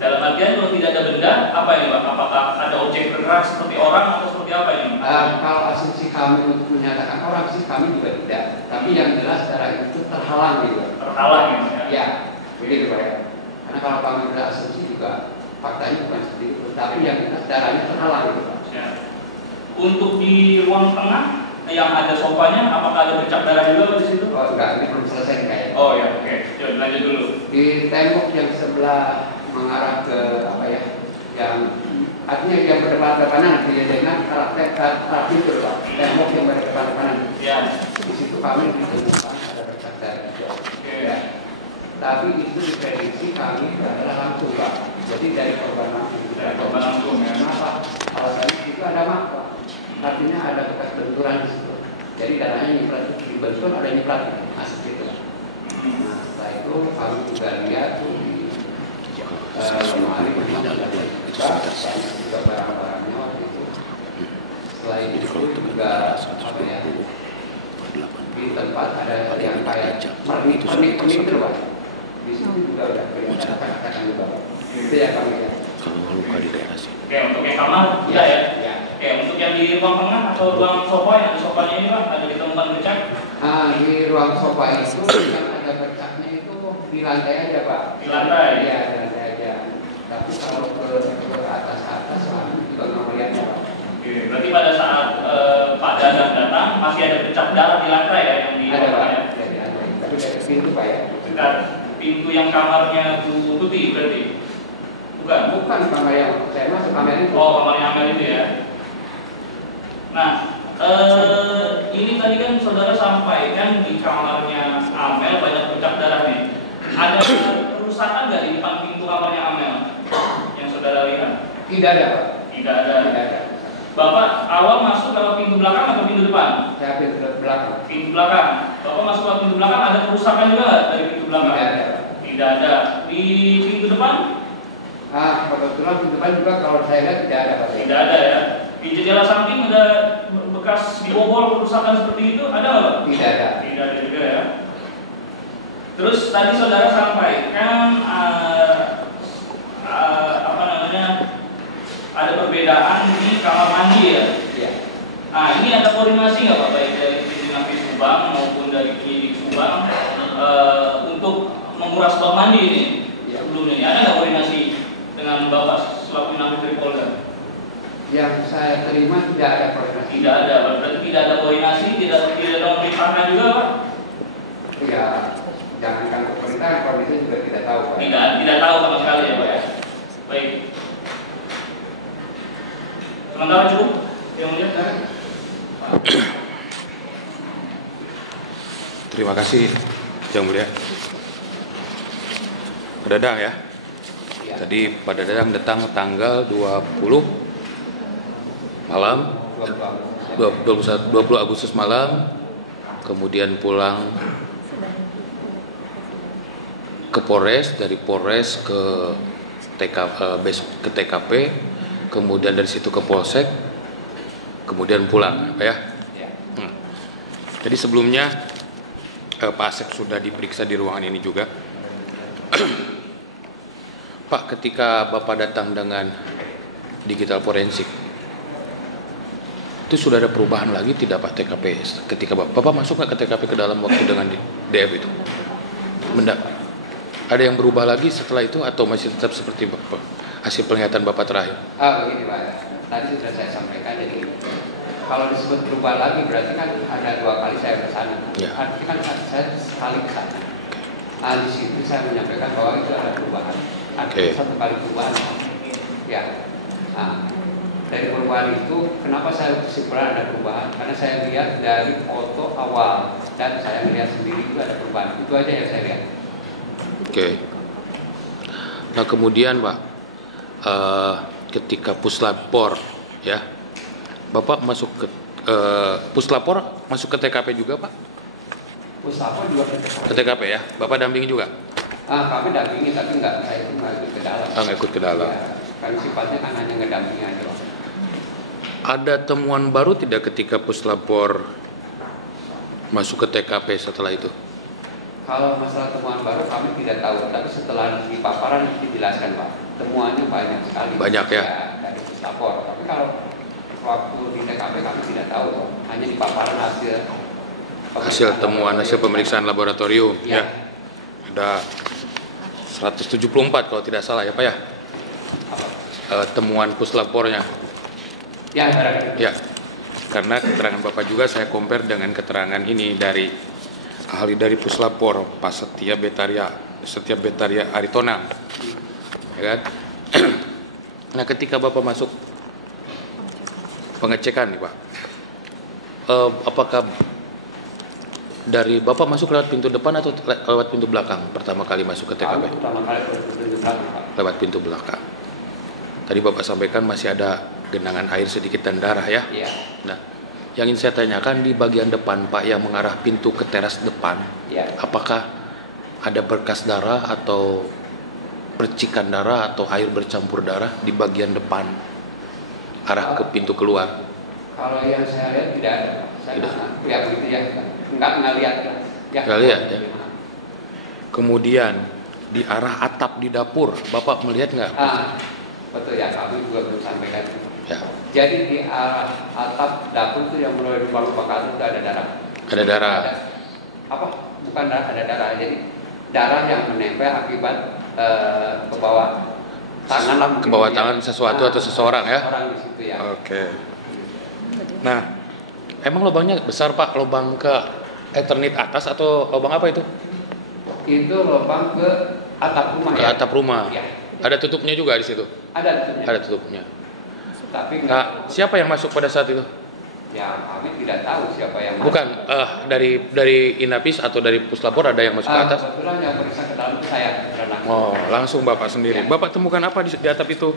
Dalam artian kalau tidak ada benda, apa ini Pak? Apakah ada objek bergerak seperti orang atau seperti apa ini? Kalau asumsi kami untuk menyatakan orang sih kami juga tidak. Tapi yang jelas darah itu terhalang gitu. Terhalang ya? Ya, begitu Pak ya. Karena kalau kami berasumsi juga faktanya bukan seperti itu. Tapi yang jelas darahnya terhalang gitu Pak. Ya. Untuk di ruang tengah yang ada sofanya, apakah ada bercak darah juga di situ? Oh enggak, ini belum selesai nih kayaknya. Oh ya, oke. Yuk, lanjut dulu. Di tembok yang sebelah mengarah ke apa ya, yang artinya yang berdepan-depanan dengan arah pintu Pak. Tembok yang berdepan-depanan. Ya. Di situ kami ditemukan ada bercak darah juga. Oke. Ya. Tapi itu diprediksi kami adalah langsung Pak. Jadi dari korban langsung. Dari korban langsung ya. Kenapa? Alasannya itu ada mak Pak. Artinya ada bekas benturan di situ. Jadi darahnya nyiprat, dibentur ada nyiprat. Nah seperti itu. Nah setelah itu kami juga lihat tuh di lemari juga barang-barangnya waktu itu. Selain itu juga apa ya, di tempat ada yang kayak pernik itu Pak. Di situ juga udah kelihatan katakan juga Pak. Itu yang kami lihat. Kalau luka di daerah sini. Oke, untuk yang kamar tidak ya? Ya. Oke, untuk yang di ruang tengah atau ruang sofa yang di sofanya ini Pak, ada ditemukan bercak? Di ruang sofa itu yang ada bercaknya itu di lantai aja Pak. Di lantai? Iya, di lantai aja. Tapi kalau ke atas kami juga nggak melihatnya Pak. Oke, berarti pada saat Pak Dadang datang masih ada bercak darah di lantai ya yang di Ada Pak. ya? Jadi ada. Tapi dari pintu Pak ya. Dekat pintu yang kamarnya Bu Tuti berarti? Bukan? Bukan kamar yang saya masuk kamar itu. Oh, kamarnya Amel itu ya? Nah, ini tadi kan saudara sampaikan di kamarnya Amel banyak bercak darah nih. Ada kerusakan nggak di depan pintu kamarnya Amel yang saudara lihat? Tidak ada Pak. Tidak ada. Tidak ada. Bapak awal masuk lewat pintu belakang atau pintu depan? Saya pintu belakang. Pintu belakang. Bapak masuk lewat pintu belakang, ada kerusakan juga nggak dari pintu belakang? Tidak ada. Tidak ada. Di pintu depan? Kebetulan pintu depan juga kalau saya lihat tidak ada, Pak. Tidak ada ya. Di jendela samping ada bekas dibobol kerusakan seperti itu, ada nggak Pak? Tidak ada. Tidak ada juga ya. Terus tadi saudara sampaikan ada perbedaan di kamar mandi ya? Iya. Nah, ini ada koordinasi nggak Pak, baik dari Nafis Subang maupun dari klinik Subang untuk menguras bak mandi ini? Ya. Sebelumnya ini ada nggak koordinasi dengan Bapak selaku Nafis dari Polda? Yang saya terima tidak ada koordinasi. Tidak ada, berarti tidak ada koordinasi, tidak ada memerintahkan juga Pak? Ya, jangankan pemerintahan, kondisi juga tidak tahu, Pak. Tidak tahu sama sekali ya Pak ya. Baik. Sementara cukup yang mulia. Terima kasih yang mulia. Pak Dadang ya. Ya. Tadi Pak Dadang datang tanggal 20 malam, 20 Agustus malam, kemudian pulang ke Polres, dari Polres ke TKP, kemudian dari situ ke Polsek, kemudian pulang, Pak ya. Jadi sebelumnya Pak Asep sudah diperiksa di ruangan ini juga. Pak, ketika Bapak datang dengan digital forensik, itu sudah ada perubahan lagi tidak Pak TKP? Ketika Bapak masuk nggak ke TKP ke dalam waktu dengan DF itu? Ada yang berubah lagi setelah itu atau masih tetap seperti Bapak, hasil penglihatan Bapak terakhir? Begini Pak, tadi sudah saya sampaikan, jadi kalau disebut berubah lagi berarti kan ada 2 kali saya ke sana. Ya. Artinya kan saya sekali ke sana. Di situ saya menyampaikan bahwa itu ada perubahan. Artinya 1 kali perubahan. Ya. Dari perubahan itu, kenapa saya kesimpulan ada perubahan? Karena saya lihat dari foto awal dan saya melihat sendiri itu ada perubahan. Itu aja yang saya lihat. Oke. Nah kemudian Pak, ketika Puslapor ya, Bapak masuk ke Puslapor masuk ke TKP juga Pak? Puslapor juga ke TKP ya, Bapak dampingi juga? Kami dampingi tapi saya itu nggak ikut ke dalam. Nggak ikut ke dalam. Ya, kan sifatnya kan hanya ngedampingi aja. Ada temuan baru tidak ketika Puslapor masuk ke TKP setelah itu? Kalau masalah temuan baru kami tidak tahu, tapi setelah di paparan dijelaskan Pak, temuannya banyak sekali. Banyak ya? Dari Puslapor. Tapi kalau waktu di TKP kami tidak tahu, hanya di paparan hasil temuan, hasil pemeriksaan laboratorium ya. Ada 174 kalau tidak salah ya Pak ya? Temuan Puslapornya. Ya, ya. Karena keterangan Bapak juga saya compare dengan keterangan ini dari ahli dari Puslapor, Pak Setia Betaria Aritonang, ya kan? Nah, ketika Bapak masuk pengecekan nih Pak, apakah dari Bapak masuk lewat pintu depan atau lewat pintu belakang pertama kali masuk ke TKP? Pertama kali lewat pintu belakang Pak. Lewat pintu belakang. Tadi Bapak sampaikan masih ada genangan air sedikit dan darah ya? Iya. Nah, yang ingin saya tanyakan di bagian depan Pak yang mengarah pintu ke teras depan, ya. Apakah ada berkas darah atau percikan darah atau air bercampur darah di bagian depan arah ke pintu keluar? Kalau yang saya lihat tidak ada. Saya tidak. Ya begitu ya. Enggak lihat. Ya. Nggak lihat ya. Kemudian di arah atap di dapur, Bapak melihat nggak? Betul ya, kami juga belum sampaikan. Ya. Jadi di arah atap dapur itu yang mulai lupa-lupa ke atas itu ada darah. Ada darah. Bukan darah, ada darah. Jadi darah yang menempel akibat ke bawah tangan lah. Ke bawah tangan sesuatu atau seseorang ya? Orang di situ ya. Oke. Nah, emang lubangnya besar Pak? Lubang ke Eternit atas atau lubang apa itu? Itu lubang ke atap rumah. Ke atap rumah. Ya. Ada tutupnya juga di situ? Ada tutupnya. Ada tutupnya. Tapi nah, siapa yang masuk pada saat itu? Ya, kami tidak tahu siapa yang masuk. Bukan, dari Inapis atau dari Puslapor ada yang masuk ke atas? Kebetulan yang periksa ke dalam itu saya. Oh, langsung Bapak sendiri. Ya. Bapak temukan apa di atap itu?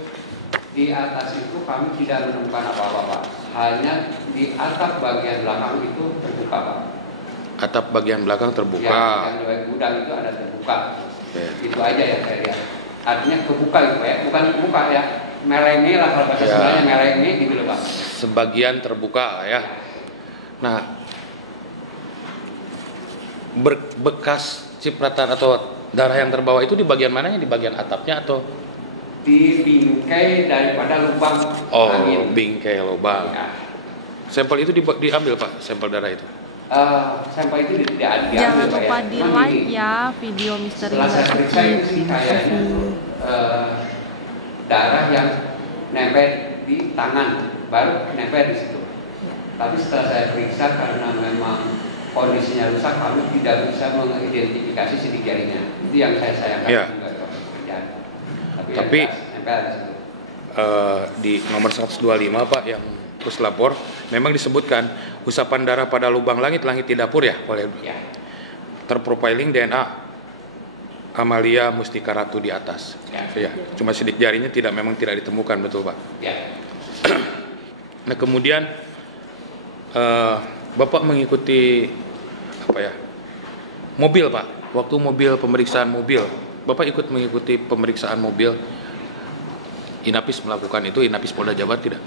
Di atas itu kami tidak menemukan apa-apa Pak. Hanya di atap bagian belakang itu terbuka Pak. Atap bagian belakang terbuka. Ya, yang gudang itu ada terbuka. Itu aja yang saya lihat. Artinya kebuka gitu ya, bukan kebuka ya. Merenge lah kalau bahasa Sundanya merenge gitu loh Pak. Sebagian terbuka ya. Nah, bekas cipratan atau darah yang terbawa itu di bagian mananya? Di bagian atapnya atau di bingkai daripada lubang angin? Bingkai lubang. Ya. Sampel itu diambil Pak, sampel darah itu. Sampel itu diambil Jangan Pak, lupa ya. di like ya video Misteri Setelah saya Mbak periksa Suci. itu sih Terima kayaknya kasih. darah yang nempel di tangan, baru nempel di situ. Tapi setelah saya periksa karena memang kondisinya rusak, kami tidak bisa mengidentifikasi sidik jarinya. Itu yang saya sayangkan juga Pak. Tapi nempel di situ. Di nomor 125 Pak yang puslapor memang disebutkan usapan darah pada lubang langit di dapur ya, boleh. Ya. Terprofiling DNA Amalia Mustika Ratu di atas. Ya. Cuma sidik jarinya memang tidak ditemukan, betul Pak. Ya. Nah kemudian Bapak mengikuti mobil Pak, waktu pemeriksaan mobil, Bapak ikut mengikuti pemeriksaan mobil. Inapis melakukan itu, Inapis Polda Jabar tidak?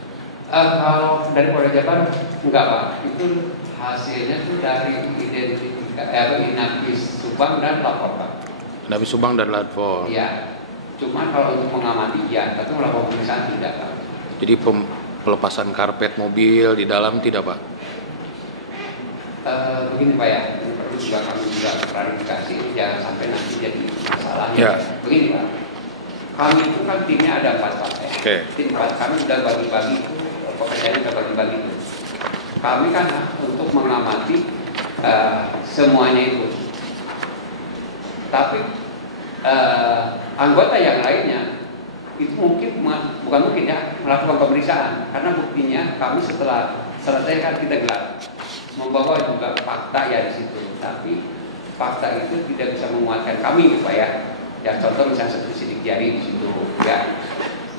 Kalau dari Polda Jabar enggak Pak, itu hasilnya itu dari identifikasi Inapis Subang dan lapor Pak. Inapis Subang dan lapor. Iya. Cuma kalau untuk mengamati ya, tapi melakukan pemeriksaan tidak Pak. Jadi pelepasan karpet mobil di dalam tidak Pak? Begini Pak ya, ini perlu juga kami juga klarifikasi, jangan sampai nanti jadi masalah. Ya. Begini Pak, kami itu kan timnya ada 4 Pak ya. Oke. Tim 4 kami sudah bagi-bagi itu, pekerjaannya sudah bagi-bagi itu. Kami kan untuk mengamati semuanya itu. Tapi anggota yang lainnya itu bukan mungkin ya melakukan pemeriksaan, karena buktinya kami setelah selesai kan kita gelar membawa juga fakta ya di situ, tapi fakta itu tidak bisa menguatkan kami gitu Pak ya. Ya contoh misalnya seperti sidik jari di situ ya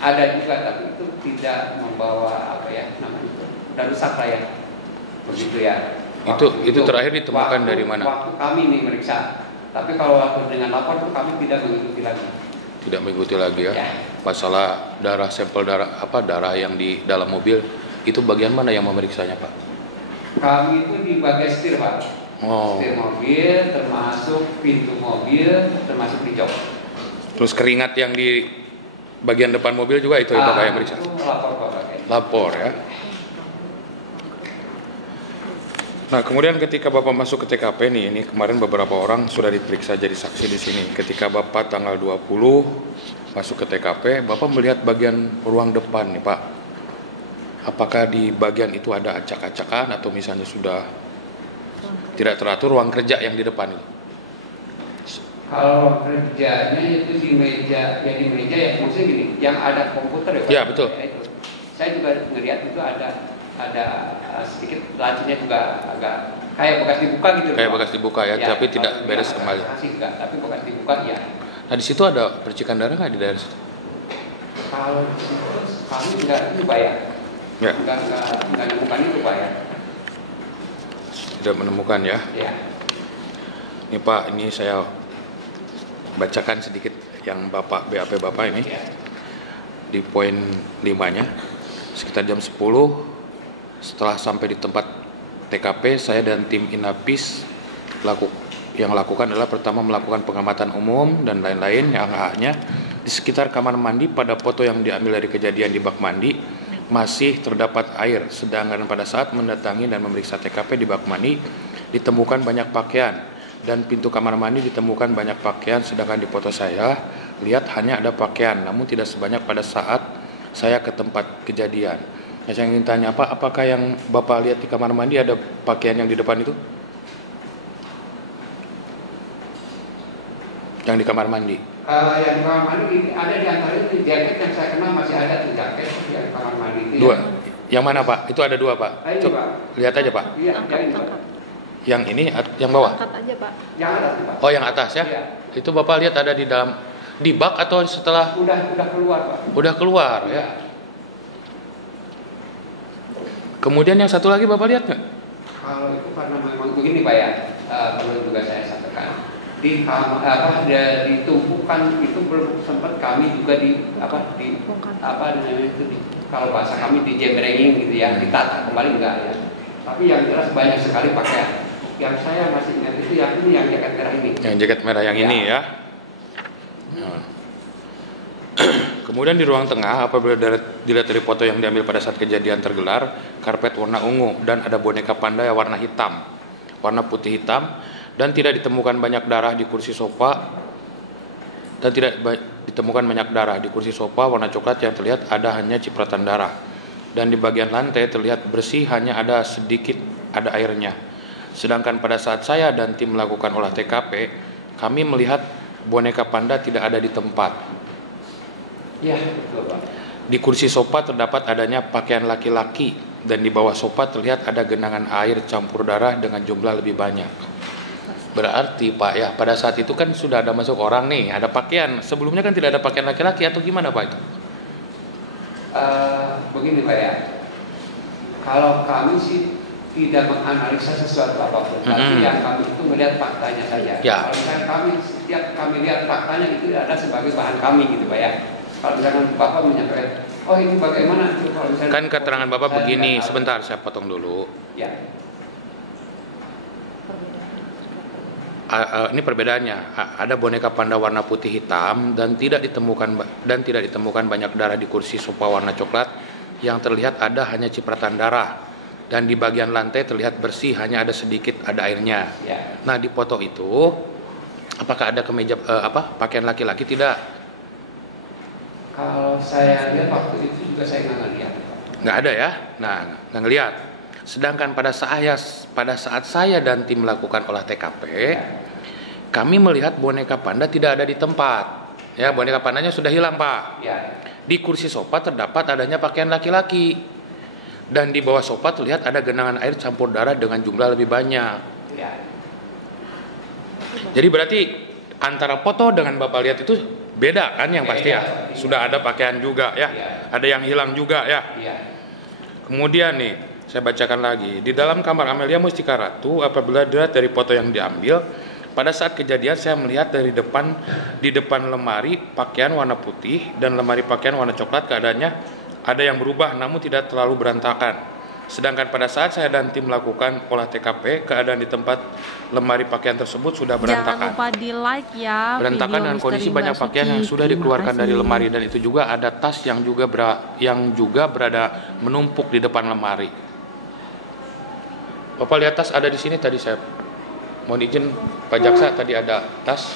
ada juga, tapi itu tidak membawa namanya itu udah rusak lah ya, begitu ya. Itu terakhir ditemukan dari mana? Waktu kami nih meriksa, tapi kalau waktu dengan lapor itu kami tidak mengikuti lagi. Tidak mengikuti lagi ya. Ya. Masalah sampel darah yang di dalam mobil itu bagian mana yang memeriksanya Pak? Kami itu di bagian setir Pak. Oh. Setir mobil, termasuk pintu mobil, termasuk di jok. Terus keringat yang di bagian depan mobil juga itu Bapak yang meriksa? Itu lapor Pak. Lapor ya. Nah kemudian ketika Bapak masuk ke TKP ini kemarin beberapa orang sudah diperiksa jadi saksi di sini. Ketika Bapak tanggal 20 masuk ke TKP, Bapak melihat bagian ruang depan nih Pak. Apakah di bagian itu ada acak-acakan atau misalnya sudah tidak teratur ruang kerja yang di depan ini? Kalau kerjanya itu di meja ya maksudnya gini, yang ada komputer ya Pak. Ya betul. Ya, itu. Saya juga ngelihat itu ada sedikit lacinya juga agak kayak bekas dibuka gitu. Kayak bekas dibuka ya, tapi tidak beres kembali. Enggak, tapi bekas dibuka ya. Nah di situ ada percikan darah nggak di daerah situ? Kalau di situ kami enggak itu Pak ya. Ya. Enggak menemukan itu Pak ya. Tidak menemukan ya. Ya. Ini Pak, ini saya bacakan sedikit yang BAP Bapak ini. Ya. Di poin 5-nya sekitar jam 10 setelah sampai di tempat TKP, saya dan tim Inapis yang lakukan adalah pertama melakukan pengamatan umum dan lain-lain yang hanya di sekitar kamar mandi. Pada foto yang diambil dari kejadian di bak mandi masih terdapat air, sedangkan pada saat mendatangi dan memeriksa TKP di bak mandi ditemukan banyak pakaian dan pintu kamar mandi ditemukan banyak pakaian, sedangkan di foto saya lihat hanya ada pakaian namun tidak sebanyak pada saat saya ke tempat kejadian. Nah, saya ingin tanya Pak, apakah yang Bapak lihat di kamar mandi ada pakaian yang di depan itu? Yang di kamar mandi? Yang di kamar mandi ini ada di antara itu jaket yang saya kenal masih ada tuh jaket yang di kamar mandi itu. Dua. Ya. Yang mana Pak? Itu ada 2 Pak. Ini, Coba Pak. lihat aja Pak. Iya, Angkat. Yang ini, yang bawah? Angkat aja Pak. Yang ada tuh Pak. Oh yang atas ya? Iya. Itu Bapak lihat ada di dalam, di bak atau setelah? Udah keluar Pak. Udah keluar ya? Iya. Kemudian yang satu lagi Bapak lihat nggak? Kalau itu karena memang begini Pak ya, perlu juga saya sampaikan. Di tumpukan itu belum sempat kami juga kalau bahasa kami dijembrengin gitu ya, ditata kembali enggak ya. Tapi yang jelas banyak sekali pakaian. Yang saya masih ingat itu yang ini, yang jaket merah ini. Yang jaket merah yang ini ya. Nah. Kemudian di ruang tengah, apabila dilihat dari foto yang diambil pada saat kejadian tergelar, karpet warna ungu dan ada boneka panda yang warna hitam, warna putih hitam, dan tidak ditemukan banyak darah di kursi sofa. Dan tidak ditemukan banyak darah di kursi sofa warna coklat yang terlihat ada hanya cipratan darah. Dan di bagian lantai terlihat bersih, hanya ada sedikit ada airnya. Sedangkan pada saat saya dan tim melakukan olah TKP, kami melihat boneka panda tidak ada di tempat. Ya, betul Pak. Di kursi sofa terdapat adanya pakaian laki-laki dan di bawah sofa terlihat ada genangan air campur darah dengan jumlah lebih banyak. Berarti Pak ya, pada saat itu kan sudah ada masuk orang nih, ada pakaian. Sebelumnya kan tidak ada pakaian laki-laki atau gimana Pak itu? Begini Pak ya, kalau kami sih tidak menganalisa sesuatu apapun, tapi yang kami itu melihat faktanya saja. Ya. Kalau misalnya setiap kami lihat faktanya itu ada sebagai bahan kami gitu Pak ya. Kalau misalkan Bapak menyampaikan, oh ini bagaimana? Kalau misalnya Kan keterangan Bapak begini, sebentar saya potong dulu. Ya. Ini perbedaannya, ada boneka panda warna putih hitam dan tidak ditemukan banyak darah di kursi sofa warna coklat yang terlihat ada hanya cipratan darah dan di bagian lantai terlihat bersih, hanya ada sedikit ada airnya. Ya. Nah di foto itu apakah ada kemeja pakaian laki-laki tidak? Kalau saya lihat waktu itu juga saya nggak ngelihat. Nggak ada ya? Nah nggak ngelihat. Sedangkan pada saat saya dan tim melakukan olah TKP, kami melihat boneka panda tidak ada di tempat. Ya, boneka pandanya sudah hilang Pak. Ya. Di kursi sofa terdapat adanya pakaian laki-laki. Dan di bawah sofa terlihat ada genangan air campur darah dengan jumlah lebih banyak. Ya. Jadi berarti antara foto dengan Bapak lihat itu beda kan yang pasti ya? Sudah ada pakaian juga ya. Ada yang hilang juga ya. Kemudian nih, saya bacakan lagi. Di dalam kamar Amelia Mustika Ratu, apabila dilihat dari foto yang diambil, pada saat kejadian saya melihat di depan lemari pakaian warna putih dan lemari pakaian warna coklat keadaannya ada yang berubah namun tidak terlalu berantakan. Sedangkan pada saat saya dan tim melakukan olah TKP, keadaan di tempat lemari pakaian tersebut sudah berantakan. Jangan lupa di like ya. Berantakan dengan kondisi banyak pakaian yang sudah dikeluarkan dari lemari, dan itu juga ada tas yang juga berada menumpuk di depan lemari. Bapak lihat tas ada di sini tadi, saya mohon izin Pak Jaksa, tadi ada tas.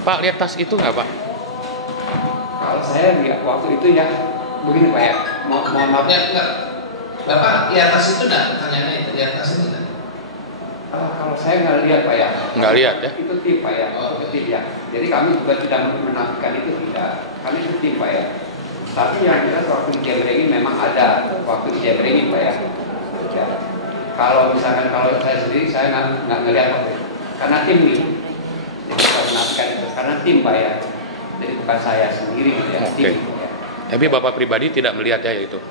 Pak lihat tas itu nggak Pak? Kalau saya lihat waktu itu ya begini Pak ya, mohon maaf. Enggak. Bapak lihat tas itu enggak? Pertanyaannya itu lihat tas itu enggak? Kalau saya nggak lihat Pak ya. Nggak lihat ya? Itu tim Pak ya. Itu tim ya. Jadi kami juga tidak menafikan itu tidak. Kami itu tim Pak ya. Tapi yang jelas waktu dijembrengin memang ada waktu dijembrengin Pak ya. Kalau misalkan kalau saya sendiri saya nggak ngelihat Pak, karena tim nih. Jadi saya menafikan itu karena tim Pak ya. Jadi bukan saya sendiri gitu ya. Oke. Tim, ya. Tapi Bapak pribadi tidak melihat ya itu.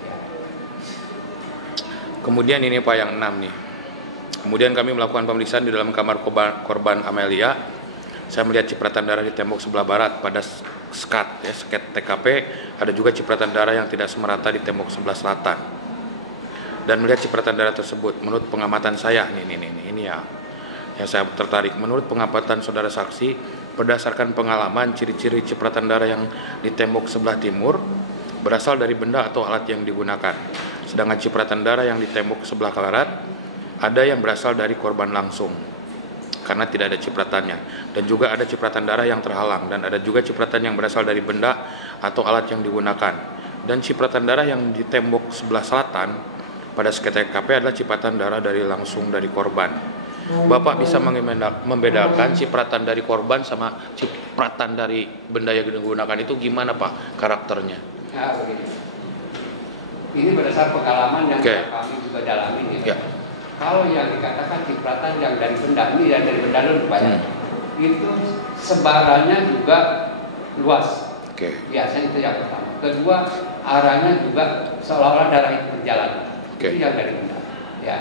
Kemudian ini Pak yang 6 nih. Kemudian kami melakukan pemeriksaan di dalam kamar korban Amelia. Saya melihat cipratan darah di tembok sebelah barat pada skat TKP. Ada juga cipratan darah yang tidak semerata di tembok sebelah selatan. Dan melihat cipratan darah tersebut, menurut pengamatan saya, ini ya, yang saya tertarik. Menurut pengamatan saudara saksi, berdasarkan pengalaman, ciri-ciri cipratan darah yang di tembok sebelah timur berasal dari benda atau alat yang digunakan. Sedangkan cipratan darah yang di tembok sebelah barat ada yang berasal dari korban langsung karena tidak ada cipratannya, dan juga ada cipratan darah yang terhalang, dan ada juga cipratan yang berasal dari benda atau alat yang digunakan. Dan cipratan darah yang di tembok sebelah selatan pada sket TKP adalah cipratan darah dari langsung dari korban. Bapak bisa membedakan cipratan dari korban sama cipratan dari benda yang digunakan itu gimana Pak karakternya? Ya begini. Ini berdasar pengalaman yang kami juga dalami ya. Kalau yang dikatakan cipratan yang dari benda, ini yang dari benda dulu Pak ya. Itu sebarannya juga luas. Oke. Biasanya itu yang pertama. Kedua, arahnya juga seolah-olah darah itu berjalan. Oke. Itu yang dari benda. Ya.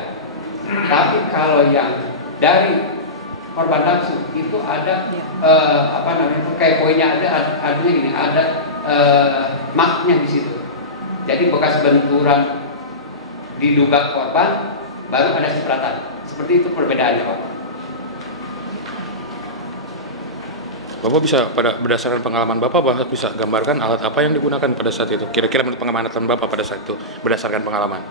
Tapi kalau yang dari korban langsung itu ada apa namanya itu kayak poinnya ada gini, ada marknya di situ. Jadi bekas benturan diduga korban, baru ada cipratan. Seperti itu perbedaannya, Pak. Bapak bisa berdasarkan pengalaman Bapak bisa gambarkan alat apa yang digunakan pada saat itu? Kira-kira menurut pengamatan Bapak pada saat itu berdasarkan pengalaman.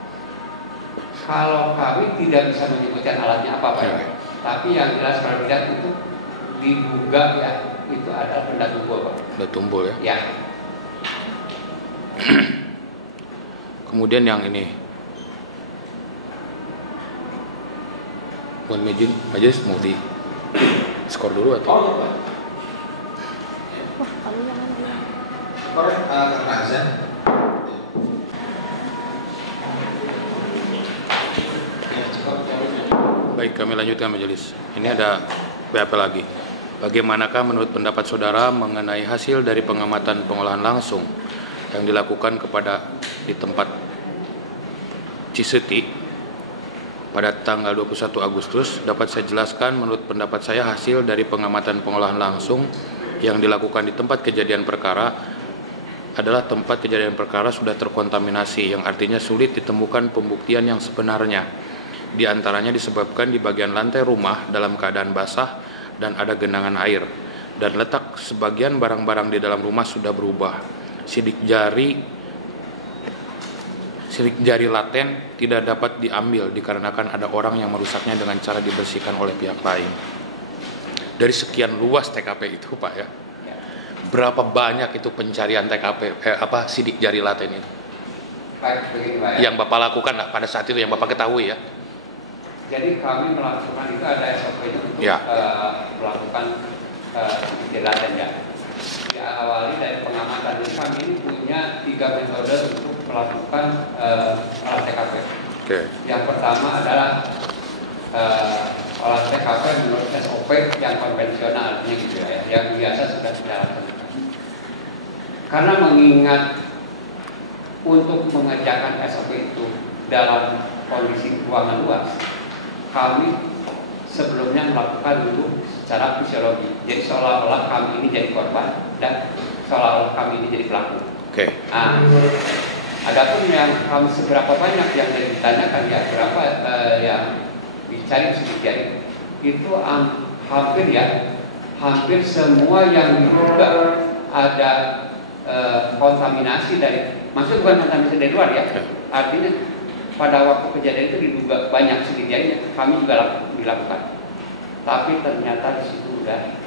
Kalau kami tidak bisa menyebutkan alatnya apa, Pak. Ya. Tapi yang jelas kalau dilihat itu diduga ya itu adalah benda tumpul, Pak. Udah tumpul ya. Ya. Kemudian yang ini, buat majelis mau di skor dulu atau? Oh, Pak. Wah, kamu jangan bilang. Skor karena azan. Ya, cukup. Baik, kami lanjutkan majelis. Ini ada BAP lagi. Bagaimanakah menurut pendapat saudara mengenai hasil dari pengamatan pengolahan langsung yang dilakukan di tempat Ciseti pada tanggal 21 Agustus? Dapat saya jelaskan menurut pendapat saya hasil dari pengamatan pengolahan langsung yang dilakukan di tempat kejadian perkara adalah tempat kejadian perkara sudah terkontaminasi, yang artinya sulit ditemukan pembuktian yang sebenarnya. Di antaranya disebabkan di bagian lantai rumah dalam keadaan basah dan ada genangan air, dan letak sebagian barang-barang di dalam rumah sudah berubah. Sidik jari laten tidak dapat diambil dikarenakan ada orang yang merusaknya dengan cara dibersihkan oleh pihak lain. Dari sekian luas TKP itu, Pak ya, berapa banyak itu pencarian TKP sidik jari laten itu? Baik, begini, Pak. Ya. Yang Bapak lakukan pada saat itu, yang Bapak ketahui ya? Jadi kami melakukan itu ada SOP untuk Ya. melakukan kejelasan ya. Diawali dari pengamatan ini, kami ini punya 3 metode untuk melakukan olah TKP. Oke. Yang pertama adalah olah TKP menurut SOP yang konvensional, gitu ya, yang biasa sudah dijalankan. Karena mengingat untuk mengerjakan SOP itu dalam kondisi ruangan luas, kami sebelumnya melakukan dulu secara fisiologi. Jadi seolah-olah kami ini jadi korban dan seolah-olah kami ini jadi pelaku. Oke. Nah, adapun yang kami seberapa banyak yang ditanyakan ya berapa yang dicari sedikit itu hampir semua yang diduga ada kontaminasi dari, maksud bukan kontaminasi dari luar ya, artinya pada waktu kejadian itu diduga banyak sidik jarinya, kami juga dilakukan. Tapi ternyata di situ udah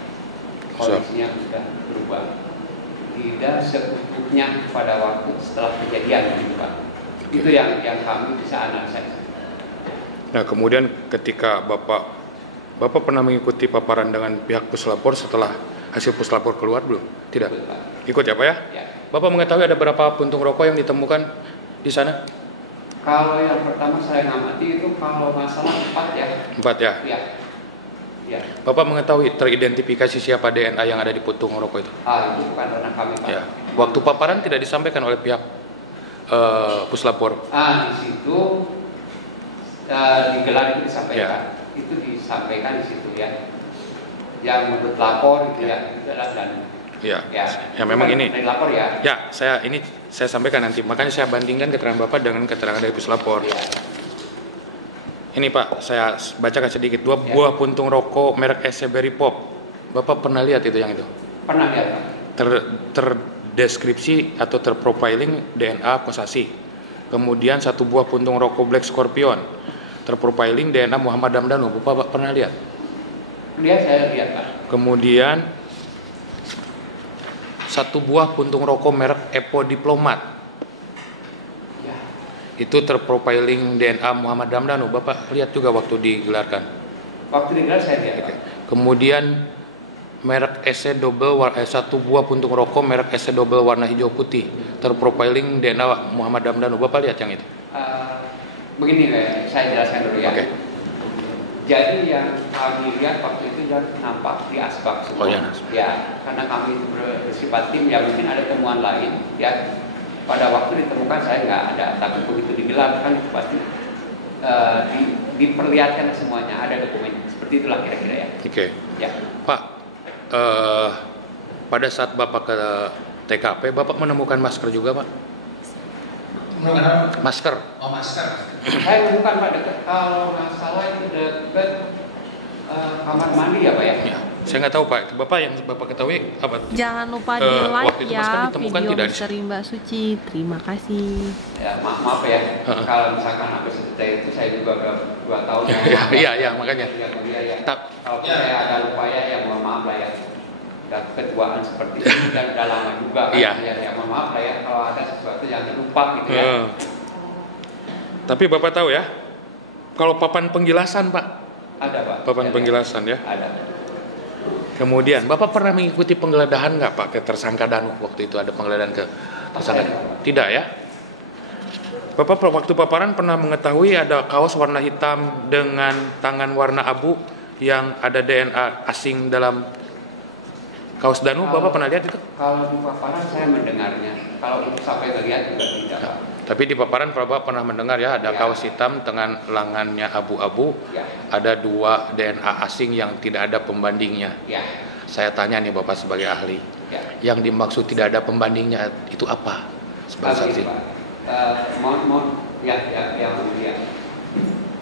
kondisinya sudah berubah, tidak seutuhnya pada waktu setelah kejadian dibuka. Itu yang kami bisa analisa. Nah, kemudian ketika Bapak pernah mengikuti paparan dengan pihak puslapor setelah hasil puslapor keluar belum? Tidak. Ikut ya, Pak ya? Ya. Bapak mengetahui ada berapa puntung rokok yang ditemukan di sana? Kalau yang pertama saya ngamati itu kalau masalah 4 ya. 4 ya? Ya. Ya. Bapak mengetahui teridentifikasi siapa DNA yang ada di puntung rokok itu? Itu bukan ranah kami, Pak. Ya. Waktu paparan tidak disampaikan oleh pihak puslapor? Di situ digelar itu disampaikan. Ya. Itu disampaikan di situ ya. Yang menurut lapor itu ya, itu adalah dan. Ya. Ya. Ya memang ini. Dari lapor ya. Ya, saya sampaikan nanti. Makanya saya bandingkan keterangan Bapak dengan keterangan dari puslapor. Ya. Ini Pak, saya bacakan sedikit. 2 buah puntung rokok merek SC Berry Pop. Bapak pernah lihat itu yang itu? Pernah lihat, Pak. Terdeskripsi atau terprofiling DNA Kosasi. Kemudian 1 buah puntung rokok Black Scorpion. Terprofiling DNA Muhammad Damdanu. Bapak pernah lihat? Saya lihat, Pak. Kemudian 1 buah puntung rokok merek Epo Diplomat. Ya. Itu terprofiling DNA Muhammad Damdanu. Bapak lihat juga waktu digelarkan? Waktu digelar saya lihat. Oke. Kemudian merek SC double 1 buah puntung rokok merek SC double warna hijau putih. Terprofiling DNA Muhammad Damdanu. Bapak lihat yang itu? Begini saya jelaskan dulu ya. Oke. Jadi yang kami lihat waktu itu dan nampak di asbak semua. Oh, ya. Ya, karena kami bersifat tim, ya mungkin ada temuan lain. Ya, pada waktu ditemukan saya nggak ada, tapi begitu digelar kan itu pasti diperlihatkan semuanya, ada dokumen. Seperti itulah kira-kira ya. Oke. Ya. Pak, pada saat Bapak ke TKP, Bapak menemukan masker juga, Pak? Menemukan apa? Masker. Oh, masker. Saya menemukan Pak dekat, kalau nggak salah itu dekat kamar mandi ya Pak ya? Ya, saya nggak tahu Pak. Bapak yang Bapak ketahui apa? Jangan lupa di like waktu itu masker ya ditemukan video tidak di- Misteri Mbak Suci. Terima kasih. Ya maaf ya, kalau misalkan habis detail itu saya juga udah 2 tahun Iya, makanya. Ya, ya. Ta- Kalau saya ada lupa ya mohon maaf lah ya. Udah ketuaan seperti ini dan udah lama juga kan. Iya. Ya mohon maaf lah ya kalau ada sesuatu yang lupa gitu ya. Tapi Bapak tahu ya, kalau papan penjelasan Pak, Ada Pak. papan penjelasan ya. Ada. Kemudian Bapak pernah mengikuti penggeledahan nggak Pak ke tersangka Danuk waktu itu ada penggeledahan ke tersangka? Tidak ya? Bapak waktu paparan pernah mengetahui ada kaos warna hitam dengan tangan warna abu yang ada DNA asing dalam kaos Danuk? Bapak pernah lihat itu? Kalau di paparan saya mendengarnya. Kalau sampai melihat juga tidak Pak. Tapi di paparan Bapak pernah mendengar ya ada Ya. kaos hitam dengan lengannya abu-abu, Ya. ada 2 DNA asing yang tidak ada pembandingnya. Ya. Saya tanya nih Bapak sebagai ahli, Ya. yang dimaksud tidak ada pembandingnya itu apa sebagai saksi? Mohon ya yang mulia.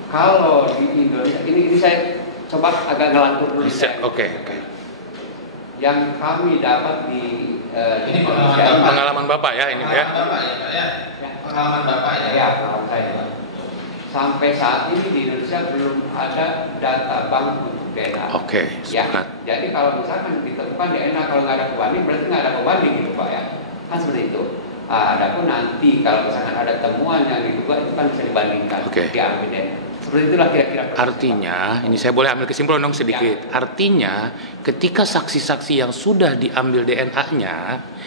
Kalau di Indonesia ini saya coba agak ngelantur dulu. Oke. Yang kami dapat di Ini Indonesia Pengalaman Bapak ya ini ya. Pengalaman Bapak ya, Pak ya. Pengalaman Bapak ya. ya kalau saya sampai saat ini di Indonesia belum ada data bank untuk DNA. Oke, Ya, sepakat. jadi kalau misalkan ditemukan DNA kalau nggak ada pembanding berarti nggak ada pembanding gitu Pak ya, kan seperti itu. Adapun nanti kalau misalkan ada temuan yang diduga itu kan bisa dibandingkan, Oke. diambil DNA. Seperti itulah kira-kira. Artinya, ini saya boleh ambil kesimpulan dong sedikit. Artinya, ketika saksi-saksi yang sudah diambil DNA-nya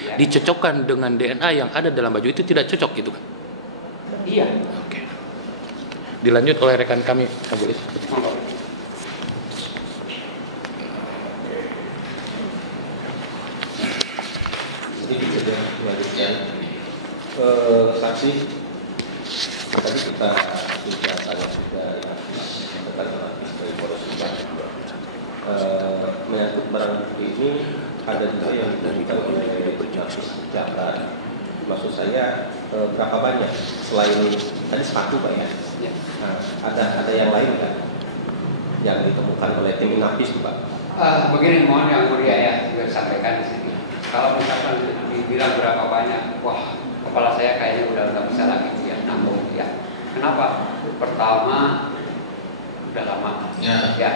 Ya. dicocokkan dengan DNA yang ada dalam baju itu tidak cocok gitu kan? Iya. Oke. Dilanjut oleh rekan kami, Abu Is. Monggo. Jadi bisa dilanjutkan saksi tadi kita sudah tanya juga ya tentang analisis dari Polres Subang menyangkut barang bukti ini ada juga yang diberikan oleh Jabar. Maksud saya berapa banyak selain tadi sepatu Pak ya? Ya. Nah, ada yang lain kan yang ditemukan oleh tim Inafis Pak? Begini mohon yang mulia ya juga disampaikan di sini. Kalau misalkan dibilang berapa banyak, wah kepala saya kayaknya udah nggak bisa lagi ya nambung ya. Kenapa? Pertama udah lama. Ya. Ya.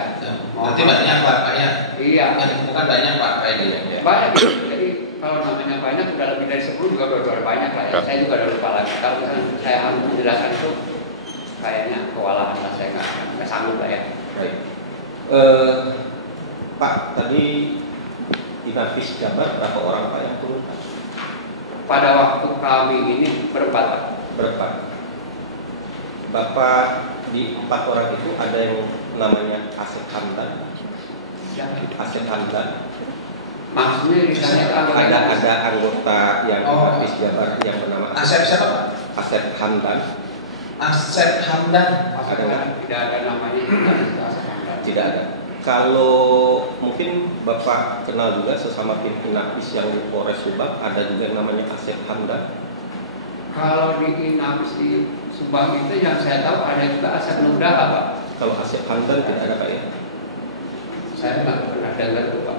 Berarti banyak Pak ya. Iya. Yang ditemukan banyak Pak kayak gitu ya. Banyak. Jadi kalau namanya banyak udah lebih dari 10 juga udah banyak lah ya. Ya. Saya juga udah lupa lagi. Kalau misalnya saya harus menjelaskan itu kayaknya kewalahan lah saya nggak sanggup lah ya. Baik. Pak, tadi Inafis Jabar berapa orang Pak yang turun? Pada waktu kami ini berempat. Berapa? Bapak di 4 orang itu ada yang namanya Asep Hamdan. Asep Hamdan. Maksudnya ditanya Ada anggota yang Inafis Jabar yang bernama Asep siapa Pak? Asep Hamdan. Asep Hamdan. Tidak ada namanya. Tidak ada. Kalau mungkin Bapak kenal juga sesama tim Inafis yang di Polres Subang, ada juga yang namanya Asep Hamdan. Kalau di Inafis di Subang itu yang saya tahu ada juga Asep Nugraha Pak. Kalau Asep Hamdan tidak ada Pak ya? Saya nggak pernah dengar itu Pak.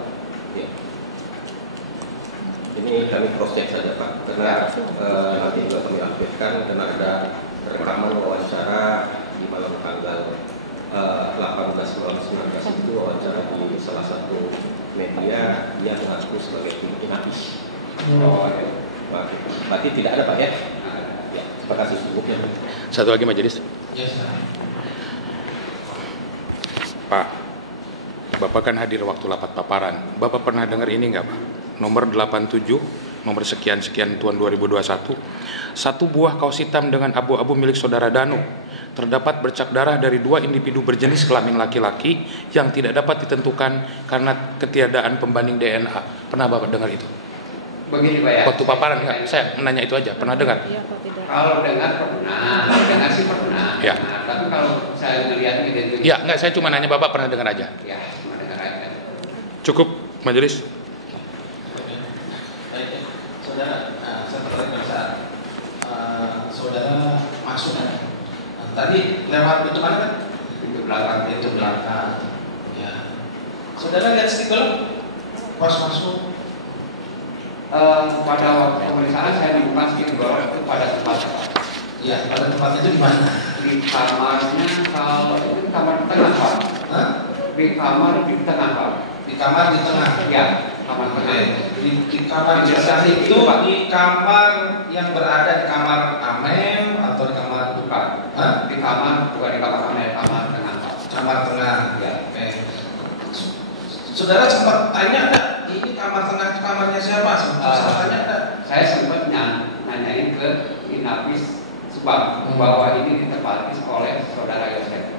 Ya. Ini kami cross check saja Pak, karena nanti juga kami updatekan karena ada rekaman wawancara di malam tanggal 18 malam 19 itu wawancara di salah satu media yang mengaku sebagai tim Inafis. Oh, ya. Berarti tidak ada Pak ya? Ya, terima kasih cukupnya. Satu lagi majelis. Yes. Pak, Bapak kan hadir waktu rapat paparan. Bapak pernah dengar ini nggak Pak? Nomor 87, nomor sekian-sekian tahun 2021. 1 buah kaos hitam dengan abu-abu milik saudara Danu terdapat bercak darah dari 2 individu berjenis kelamin laki-laki yang tidak dapat ditentukan karena ketiadaan pembanding DNA. Pernah Bapak dengar itu? Begini Pak ya. Waktu paparan enggak? Saya menanya itu aja. Pernah dengar? Iya, kok tidak. Kalau dengar pernah, dengar sih pernah. Ya. Nah, tapi kalau saya melihat identitas, Ya, enggak, saya cuma nanya Bapak pernah dengar aja. ya cuma dengar aja. Cukup, majelis. Baik, saudara, saya tertarik pada saat saudara masuk kan. Tadi lewat pintu mana kan? Pintu belakang. Pintu belakang. Ya. Saudara lihat stiker pas masuk. Pada waktu pemeriksaan saya dibuka stiker itu pada tempat Ya, pada tempat itu di mana? di kamarnya. Kalau itu kamar di tengah Pak. Hah? Di kamar di tengah Pak. Di kamar di tengah. Ya, kamar tengah. Di kamar di tengah itu di kamar yang berada di kamar Amen atau di kamar Bukan. Hah? Di kamar, bukan di kamar kamar, kamar tengah Pak. Kamar tengah. Ya. Oke. Saudara sempat tanya enggak? Ini kamar tengah itu kamarnya siapa? Sempat tanya enggak? Saya sempat nanyain ke Inafis Subang bahwa ini ditempati oleh saudara Yosef.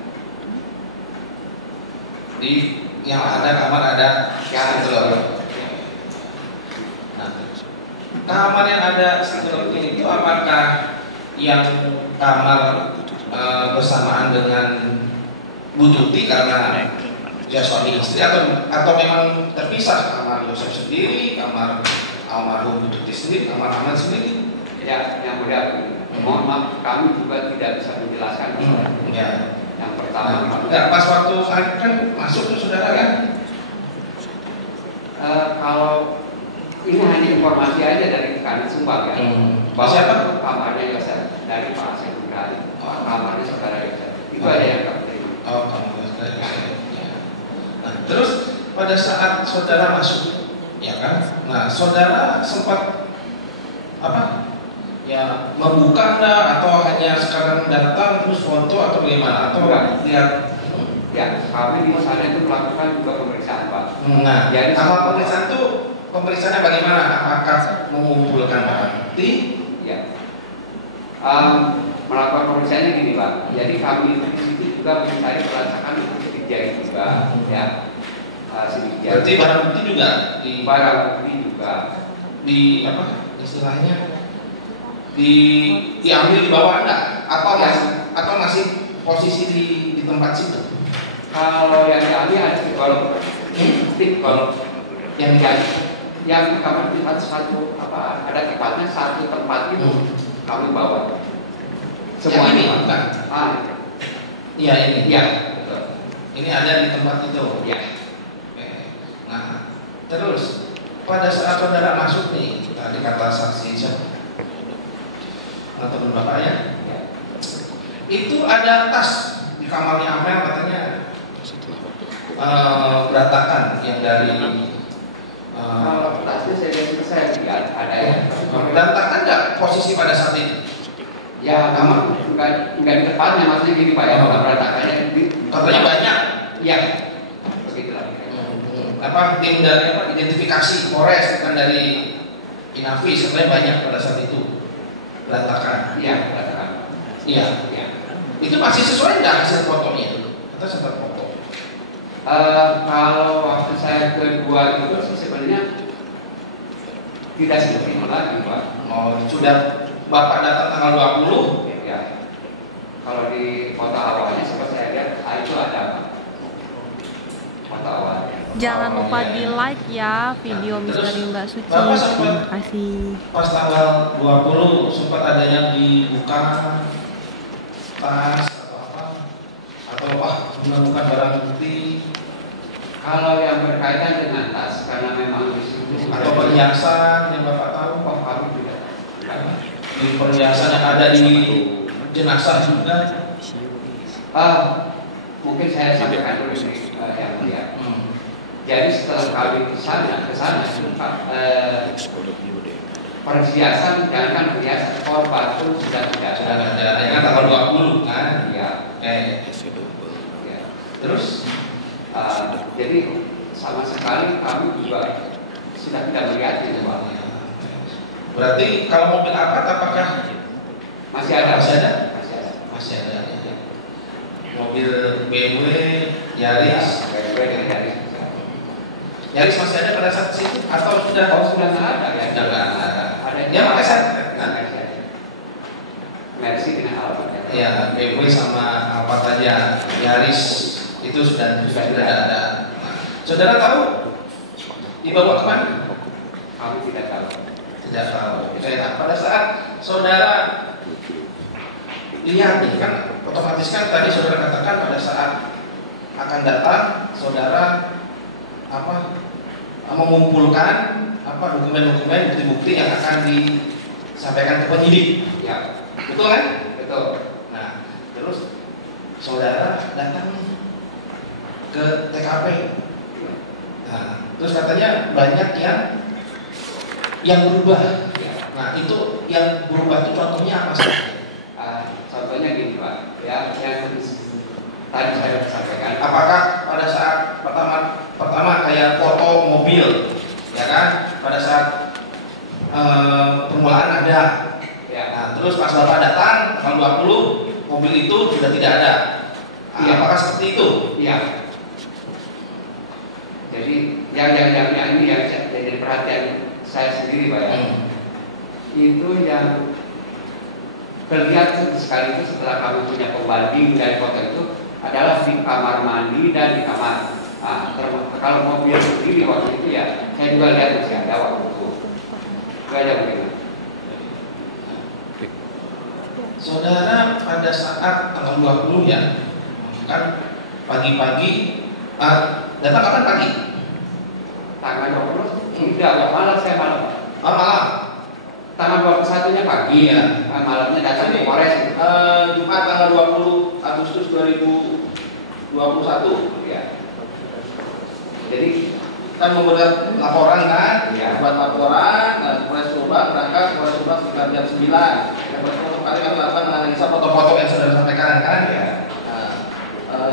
Di yang ada kamar ada Ya, gitu loh. Nah, kamar yang ada stiker ini itu apakah yang kamar bersamaan dengan Bu Tuti karena dia suami istri atau memang terpisah, kamar Yosef sendiri, kamar almarhum Bu Tuti sendiri, kamar Ahmad sendiri? Ya, yang mulia. Mohon maaf, kami juga tidak bisa menjelaskan. Ya. Yang pertama, Enggak, pas waktu kan masuk tuh saudara kan? kalau ini hanya informasi aja dari Kanit Sumbang ya. Bahwa Siapa? itu kamarnya Yosef dari Pak Asep Ibrahim. Kamarnya saudara Yosef. Itu aja yang kami terima. Oh, kamu ya. Nah, terus pada saat saudara masuk, ya kan? Nah, saudara sempat apa? Ya, membuka enggak atau hanya sekarang datang terus foto atau bagaimana? Atau lihat? Ya, kami di sana itu melakukan juga pemeriksaan Pak. Nah, Jadi sama pemeriksaan itu pemeriksaannya bagaimana? Apakah mengumpulkan barang bukti? Ya. Melakukan pemeriksaannya gini Pak. Jadi kami di situ juga mencari pelacakan untuk sidik jari juga, ya. Sidik jari. Berarti barang bukti juga Barang bukti juga. di apa? Istilahnya diambil di bawah enggak? Atau masih posisi di tempat situ? Kalau yang diambil ada kalau yang yang kamar di satu apa ada tempatnya satu tempat itu kami bawa semua ini ini bukan? Iya ini. ya betul. Ini ada di tempat itu. Ya. Oke. Nah, terus pada saat saudara masuk nih, tadi kata saksi siapa? Teman bapak ya? Ya. Itu ada tas di kamarnya Amel katanya berantakan yang dari Kalau tasnya saya lihat ada ya. berantakan nggak posisi pada saat itu? Ya kamar enggak di depannya maksudnya gini Pak ya kalau berantakannya Katanya banyak. Ya. Begitulah. Apa tim dari apa identifikasi Polres bukan dari Inafis sebenarnya banyak pada saat itu berantakan. Iya, berantakan. Iya. Ya. Itu masih sesuai nggak hasil fotonya itu? Kita sempat foto. Kalau waktu saya kedua itu sih sebenarnya tidak seperti itu lagi Pak. Oh, sudah Bapak datang tanggal 20? Ya. Kalau di kota awalnya sempat saya lihat itu ada Pak. Kota awalnya. Jangan lupa di like ya video Misteri Mbak Suci. Terima kasih. Pas tanggal 20 sempat ada yang dibuka tas atau apa? Atau menemukan barang bukti Kalau yang berkaitan dengan tas karena memang di situ atau perhiasan yang Bapak tahu? kok kami juga Di perhiasan yang ada di jenazah juga. mungkin saya sampaikan dulu ini yang mulia. Jadi setelah kami ke sana perhiasan jangan perhiasan korban pun sudah tidak Sudah ada. Ya kan tanggal 20 kan? Ya. Ya. Terus Jadi sama sekali kami juga sudah tidak melihat itu Pak. berarti kalau mobil apa apakah Masih ada. Masih ada? Masih ada. masih ada? mobil BMW, Yaris. Yaris masih ada pada saat itu atau sudah? Oh, sudah nggak ada ya? Sudah nggak ada. Ada Ya pakai saya. Mercy dengan Alphard ya. Ya, BMW sama apa saja, Yaris itu sudah ada. Saudara tahu dibawa kemana? Kami tidak tahu. Tidak tahu. Pada saat saudara lihat nih kan, otomatis kan tadi saudara katakan pada saat akan datang, saudara mengumpulkan dokumen-dokumen bukti-bukti yang akan disampaikan ke penyidik. Ya, Betul kan? betul. Nah, terus saudara datang nih ke TKP. Nah, terus katanya banyak yang berubah. Nah, itu yang berubah itu contohnya apa sih? Contohnya gini Pak, ya yang tadi saya sampaikan. Apakah pada saat pertama kayak foto mobil, ya kan? Pada saat permulaan ada. Ya. Nah, terus pas Bapak datang tanggal 20 mobil itu sudah tidak ada. Nah, Iya. apakah seperti itu? Iya. Jadi yang ini yang jadi perhatian saya sendiri Pak ya. Itu yang kelihatan sekali itu setelah kami punya pembanding dari foto itu adalah di kamar mandi dan di kamar. Kalau mobil sendiri waktu itu ya saya juga lihat masih ada waktu itu. Itu aja mungkin. Saudara pada saat tanggal 20 ya, kan pagi-pagi datang kapan pagi? Tanggal 20 tidak, malam saya malam. Malam. Tanggal 21-nya pagi Iya. Malamnya datang ke Polres. Jumat tanggal 20 Agustus 2021. Ya. Jadi Kan membuat laporan kan? Iya. Buat laporan, Polres Subang berangkat, Polres Subang sekitar jam 9. Yang pertama kali kami lakukan menganalisa foto-foto yang saudara sampaikan kan? ya.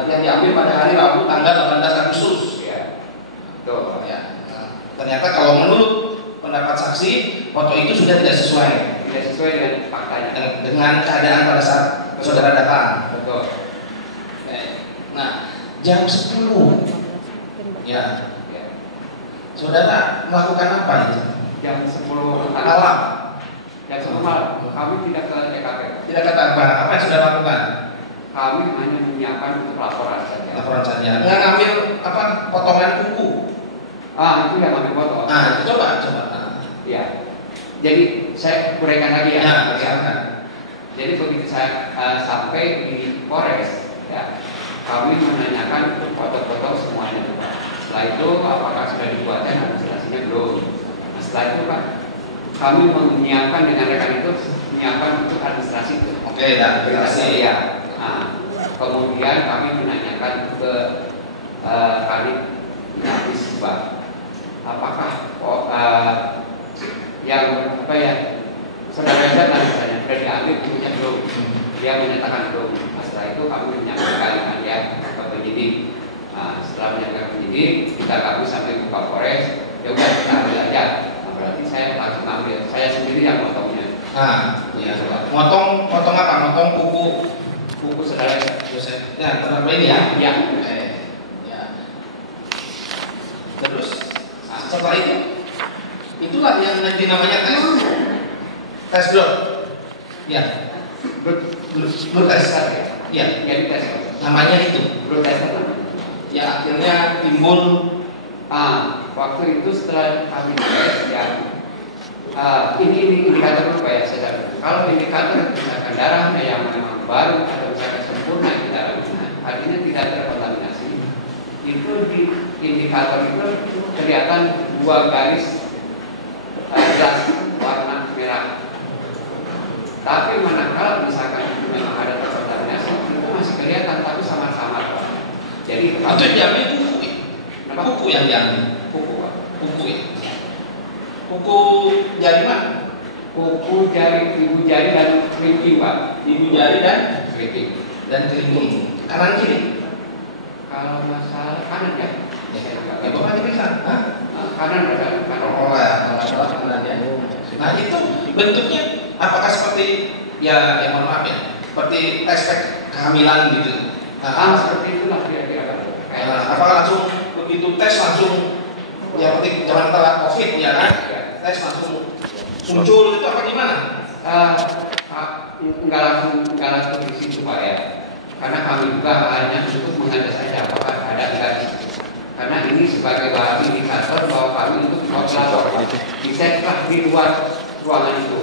Yang diambil pada hari Rabu tanggal 18 Agustus. Ya. Tuh. Ya. Ternyata kalau menurut pendapat saksi, foto itu sudah tidak sesuai Tidak sesuai dengan faktanya. dengan keadaan pada saat saudara datang. Betul. Nah, jam 10 ya, Ya. saudara melakukan apa itu? Jam 10 Malam. Jam 10 malam. Kami tidak ke TKP. Tidak kata apa yang sudah lakukan? Kami hanya menyiapkan untuk laporan saja. Laporan saja. Nggak ngambil potongan kuku. Itu yang kami foto. Nah, coba. Ya. Jadi saya kurangkan lagi ya. Ya, silakan. Jadi begitu saya sampai di Polres, ya, kami menanyakan foto-foto semuanya. Setelah itu apakah sudah dibuatkan administrasinya belum? Nah, setelah itu Pak, kami menyiapkan dengan rekan itu menyiapkan untuk administrasi itu. Oke, administrasi. Ya. Nah, kemudian kami menanyakan ke Kadif Inafis Pak, apakah yang saudara saya tadi misalnya sudah diambil bukunya belum? Dia menyatakan belum. Nah, setelah itu kami menyampaikan ya ke penyidik. Nah, setelah menyampaikan penyidik, kita kami sampai buka Polres, ya udah kita ambil aja. Nah, berarti saya langsung ambil. Saya sendiri yang motongnya. Iya, coba. Motong apa? Motong kuku Saudara Yosef. Ya, terang ini ya. Ya. Ya. Terus setelah itu, itulah yang nanti namanya tes drop. Ya. Blood test. Ya. Jadi tes. Namanya itu. Blood test. Ya, akhirnya timbul. Waktu itu setelah kami tes ya. Ini indikator apa ya saudara? Kalau indikator misalkan darahnya yang memang baru atau misalkan sempurna di dalamnya, artinya tidak terkontaminasi. Itu di indikator itu kelihatan dua garis jelas warna merah. Tapi manakala misalkan memang ada terkontaminasi, itu masih kelihatan tapi samar-samar. Jadi Itu yang diambil kuku. Kuku yang diambil. Kuku. Ya. Kuku jari mana? Kuku jari, ibu jari dan kelingking Pak. Ibu jari dan Kelingking. kelingking. Kanan kiri. Kalau masalah kanan ya. Ya, Bapak diperiksa. Kanan berarti kanan. Oh ya, kalau salah kanan ya. Nah itu bentuknya apakah seperti ya mohon maaf ya, seperti tes kehamilan gitu, Seperti itulah kira-kira. Apakah langsung begitu tes langsung yang penting jangan telat COVID ya kan? Tes langsung muncul itu apa gimana? Enggak langsung di situ Pak ya. Karena kami juga hanya untuk mengetes saja apakah ada enggak. Karena ini sebagai bahan indikator bahwa kami untuk diceklah di luar ruangan itu.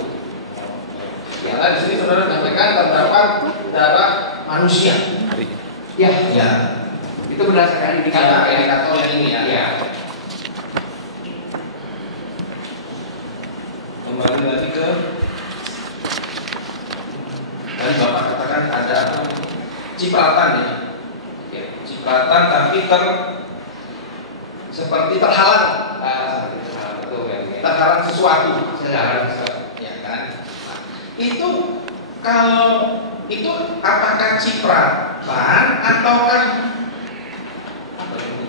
Ya, di sini saudara menyampaikan terdapat darah manusia. Ya. Ya. Itu berdasarkan indikator yang ini ya. Ya. Kembali lagi ke tadi Bapak katakan ada cipratan ya. Cipratan tapi seperti terhalang. Terhalang sesuatu. Ya kan. Nah, itu kalau itu apakah cipratan ataukah apa ini?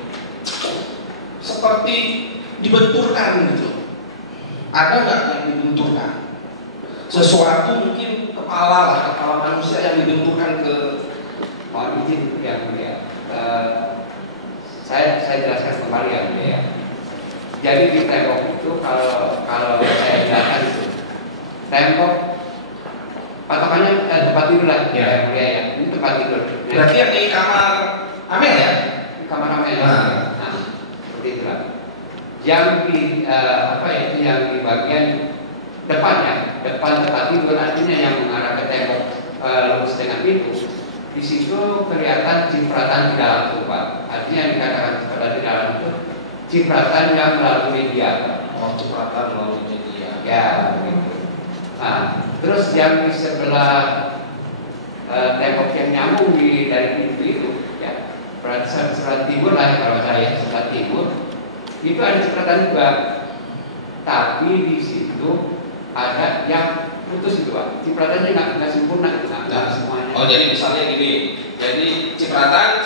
Seperti dibenturkan gitu. Ada nggak yang dibenturkan? Sesuatu mungkin kepala manusia yang dibenturkan ke. Mohon izin yang mulia. Saya jelaskan kembali ya mulia. Jadi di tembok itu kalau saya jelaskan itu tembok patokannya tempat tidur lah ya mulia ya. Ini tempat tidur. Berarti yang di kamar Amel ya? Di kamar Amel. Nah, seperti itulah. Yang di yang di bagian depannya, depan tempat tidur artinya yang mengarah ke tembok lurus dengan pintu. Di situ kelihatan cipratan di dalam itu Pak. Artinya yang dikatakan cipratan di dalam itu cipratan yang melalui media. Oh, cipratan melalui media. Ya, begitu. Nah, terus yang di sebelah tembok yang nyambung dari pintu itu, ya, sebelah timur lah kalau saya sebelah timur itu ada cipratan juga. Tapi di situ ada yang putus itu Pak. Cipratannya nggak sempurna itu nggak semuanya. Oh jadi misalnya gini, jadi cipratan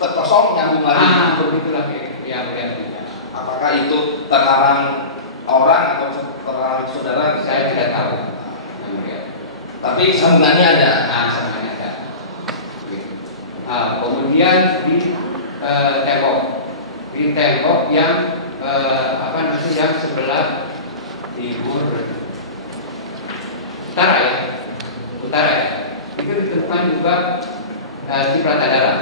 terkosong nyambung lagi. Begitulah ya. Apakah itu terlarang orang atau terlarang saudara? Saya tidak tahu. Tapi sambungannya ada. Sambungannya ada. Kemudian di tembok yang yang sebelah timur utara ya, itu ditemukan juga cipratan darah.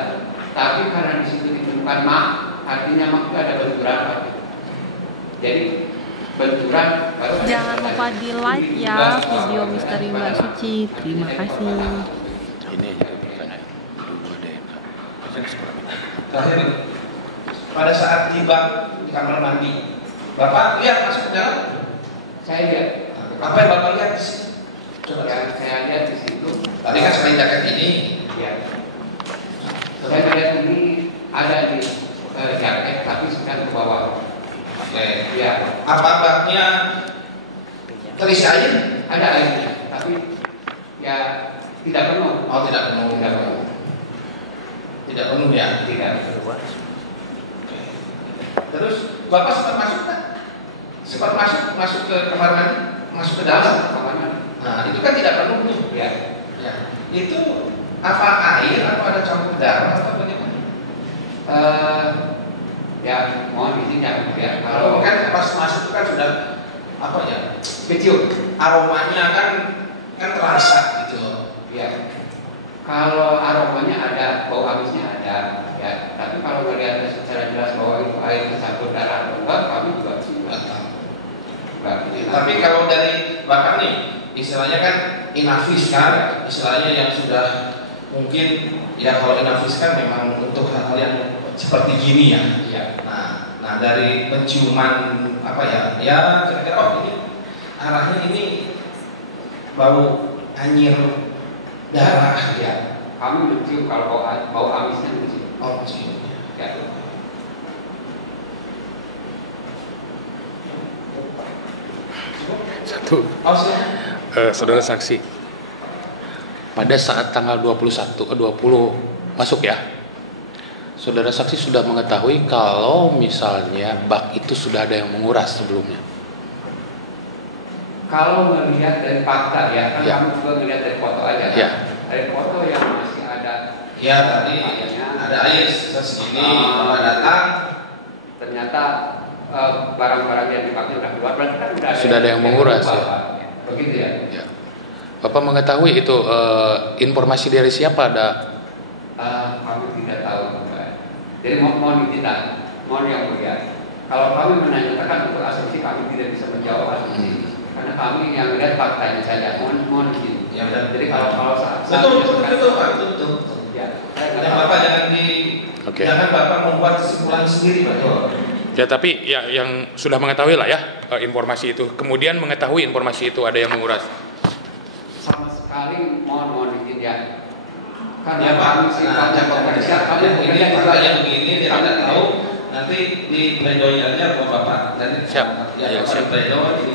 Tapi karena di situ ditemukan mak, artinya mak itu ada benturan Pak. Jadi benturan baru. Jangan lupa di like ya video misteri Mbak Suci. Terima kasih. Ini aja pertanyaan. Dua DNA. Terakhir, pada saat tiba di kamar mandi, Bapak lihat masuk ke dalam? Saya lihat. Apa yang Bapak lihat di situ? Yang saya lihat di situ. Tadi kan selain jaket ini, ya. Saya lihat ini ada di jaket tapi sedang ke bawah. Oke. Ya. Apa baknya terisi air? Ada airnya, tapi ya tidak penuh. Oh tidak penuh. Tidak penuh. Tidak penuh ya? Tidak penuh. Terus Bapak sempat masuk kan? Sempat masuk ke kamar mandi, masuk ke dalam. Nah itu kan tidak penuh tuh. Ya. Ya. Itu apa air atau ada campur darah atau bagaimana? Ya mohon izin ya. Kalau kan pas masuk itu kan sudah apa ya? Kecium. Aromanya kan terasa gitu. Ya. Kalau aromanya ada, bau amisnya ada, ya. Tapi kalau melihat secara jelas bahwa itu air tercampur darah atau enggak, kami juga sih enggak tahu. Tapi kalau dari Bapak nih, istilahnya kan inafis kan, istilahnya yang sudah mungkin ya kalau inafis kan memang untuk hal-hal yang seperti gini ya. Ya. Nah dari penciuman apa ya? Ya kira-kira oh ini arahnya ini bau anyir darah ya. Kami mencium kalau bau amisnya mencium. Oh mencium. Ya. Satu. Oh, Saudara saksi. Pada saat tanggal 20 masuk ya. Saudara saksi sudah mengetahui kalau misalnya bak itu sudah ada yang menguras sebelumnya. Kalau melihat dari fakta ya, kan Ya. kami juga melihat dari foto aja kan. Ya. Dari foto yang masih ada Ya tadi ada air segini, Bapak datang. Ternyata barang-barang yang dipakai udah keluar, berarti kan Sudah ada yang menguras, ya. Begitu ya. Ya. Bapak mengetahui itu informasi dari siapa ada? Kami tidak tahu, Pak. Jadi mohon yang mulia. Kalau kami menanyakan untuk asumsi, kami tidak bisa menjawab asumsi. Karena kami yang lihat faktanya saja. Mohon izin. Ya benar. Jadi kalau saat Betul Pak, betul. Ya, Dan Bapak jangan Bapak membuat kesimpulan sendiri, Pak. Ya tapi ya yang sudah mengetahui lah ya informasi itu. Kemudian mengetahui informasi itu ada yang menguras. Sama sekali mohon izin ya. Karena Ya Pak, kami sifatnya komersial, kami ini faktanya begini, dia tidak tahu. Nanti di pledoi aja buat Bapak. Dan Siap. Ya, Ya, siap. pledoi di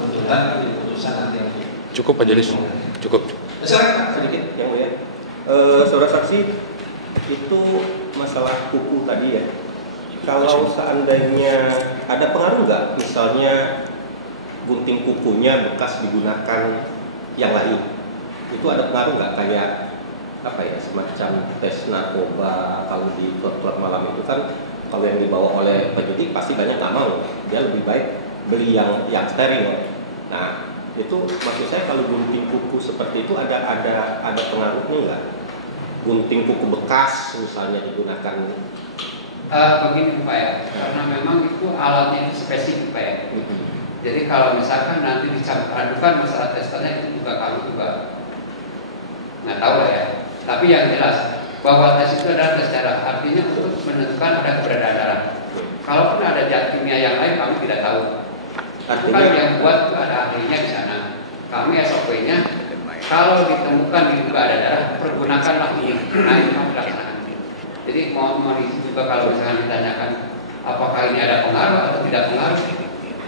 tuntutan di putusan nanti. Cukup Pak Jelis. Cukup. Silakan Pak. Sedikit yang mulia. Saudara saksi, itu masalah kuku tadi ya. Kalau seandainya ada pengaruh nggak, misalnya gunting kukunya bekas digunakan yang lain, itu ada pengaruh nggak kayak apa ya, semacam tes narkoba? Kalau di klub-klub malam itu kan kalau yang dibawa oleh penyidik pasti banyak nggak mau, dia lebih baik beli yang steril. Nah itu maksud saya, kalau gunting kuku seperti itu ada pengaruhnya nggak? Gunting kuku bekas misalnya digunakan. Begini Pak ya, karena memang itu alatnya itu spesifik Pak ya. Jadi kalau misalkan nanti dicampur adukan masalah testernya, itu juga kami juga nggak tahu lah ya. Tapi yang jelas bahwa tes itu adalah tes darah, artinya untuk menentukan ada keberadaan darah. Kalaupun ada zat kimia yang lain, kami tidak tahu. Itu kan yang buat itu ada ahlinya di sana. Kami SOP-nya kalau ditemukan di ada darah, pergunakanlah ini. Nah itu kami laksanakan. Jadi mohon izin juga kalau misalkan ditanyakan apakah ini ada pengaruh atau tidak pengaruh.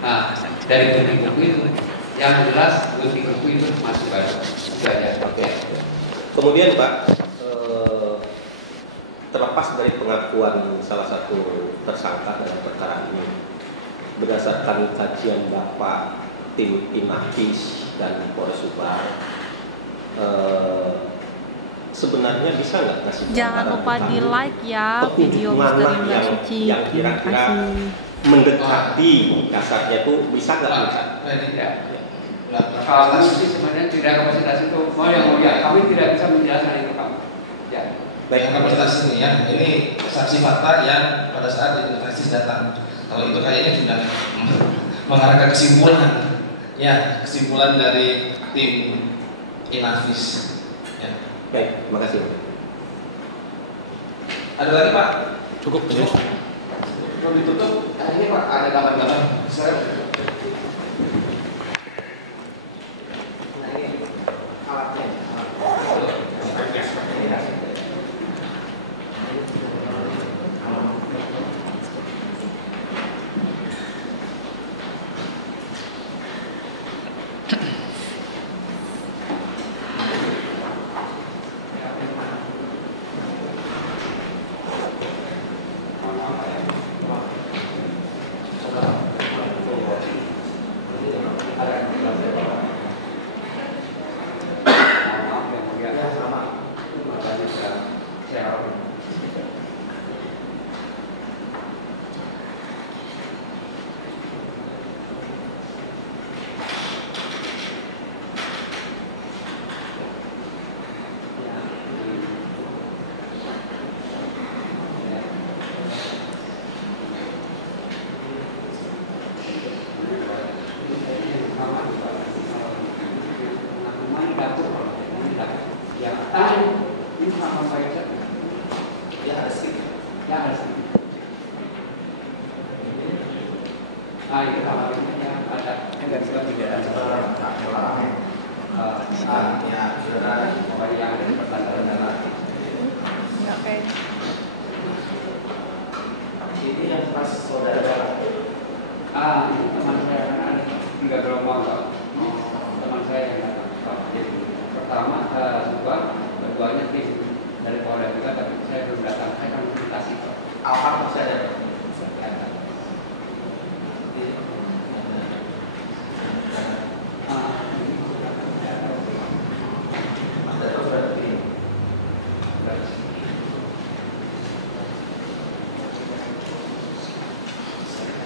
Nah dari gunting kuku itu, yang jelas gunting kuku itu masih baru. Itu aja. Oke. Kemudian Pak, terlepas dari pengakuan salah satu tersangka dalam perkara ini, berdasarkan kajian Bapak, tim Inavis dan Polres Subang, sebenarnya bisa nggak kasih Jangan lupa di like ya video Misteri Mbak Suci. yang Terima kira-kira kasih. mendekati kasarnya itu bisa nggak? Kami sih sebenarnya tidak kapasitas itu. Mau yang mulia, kami tidak bisa menjelaskan itu kamu. Ya. Baik, kapasitas ini ya. Ini saksi fakta yang pada saat Inavis datang. Kalau itu kayaknya sudah mengarah ke kesimpulan. Ya, kesimpulan dari tim Inavis. Ya. Baik, terima kasih. Ada lagi Pak? Cukup. Belum ditutup. Ini Pak ada gambar-gambar. Ini yang pas saudara Teman saya kan tiga gelombang teman saya yang datang. Pertama keduanya tim dari Polres juga, tapi saya belum datang. Saya kan konsultasi. Alhamdulillah saya ada.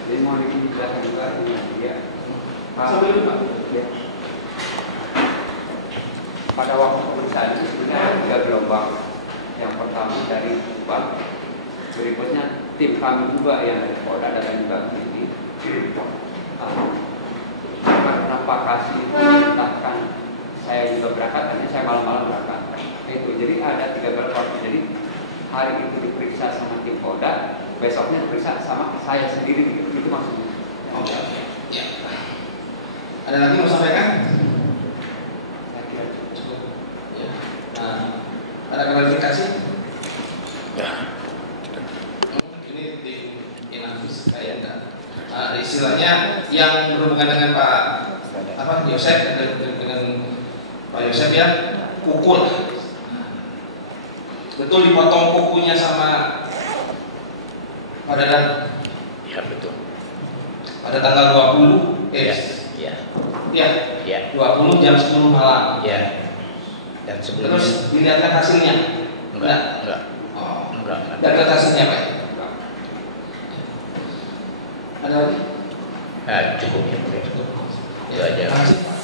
Jadi mau dijelaskan juga ini ya. Ya. Pada waktu pemeriksaan itu ada 3 gelombang. Yang pertama dari Subang, berikutnya tim kami juga yang dari Polda dan juga ini. Karena Pak Kasih memerintahkan saya juga berangkat, hanya saya malam-malam berangkat. Itu jadi ada 3 gelombang. Jadi hari itu diperiksa sama tim Polda, besoknya diperiksa sama saya sendiri. Itu maksudnya. Oke. Ya. Ada lagi mau sampaikan? Ya. Nah, ada klarifikasi? Ya. Ini di Inavis kayak enggak. Istilahnya yang berhubungan dengan Pak Yosef dengan Pak Yosef ya kuku. Betul dipotong kukunya sama Pak Dadan? Ya betul. Pada tanggal 20 Ya. 20 jam 10 malam. Ya. Dan sebelumnya. Terus dilihatkan hasilnya? Enggak. Oh. Enggak. Dan lihat hasilnya Pak? Ada lagi? Cukup ya. Itu aja. Terima kasih.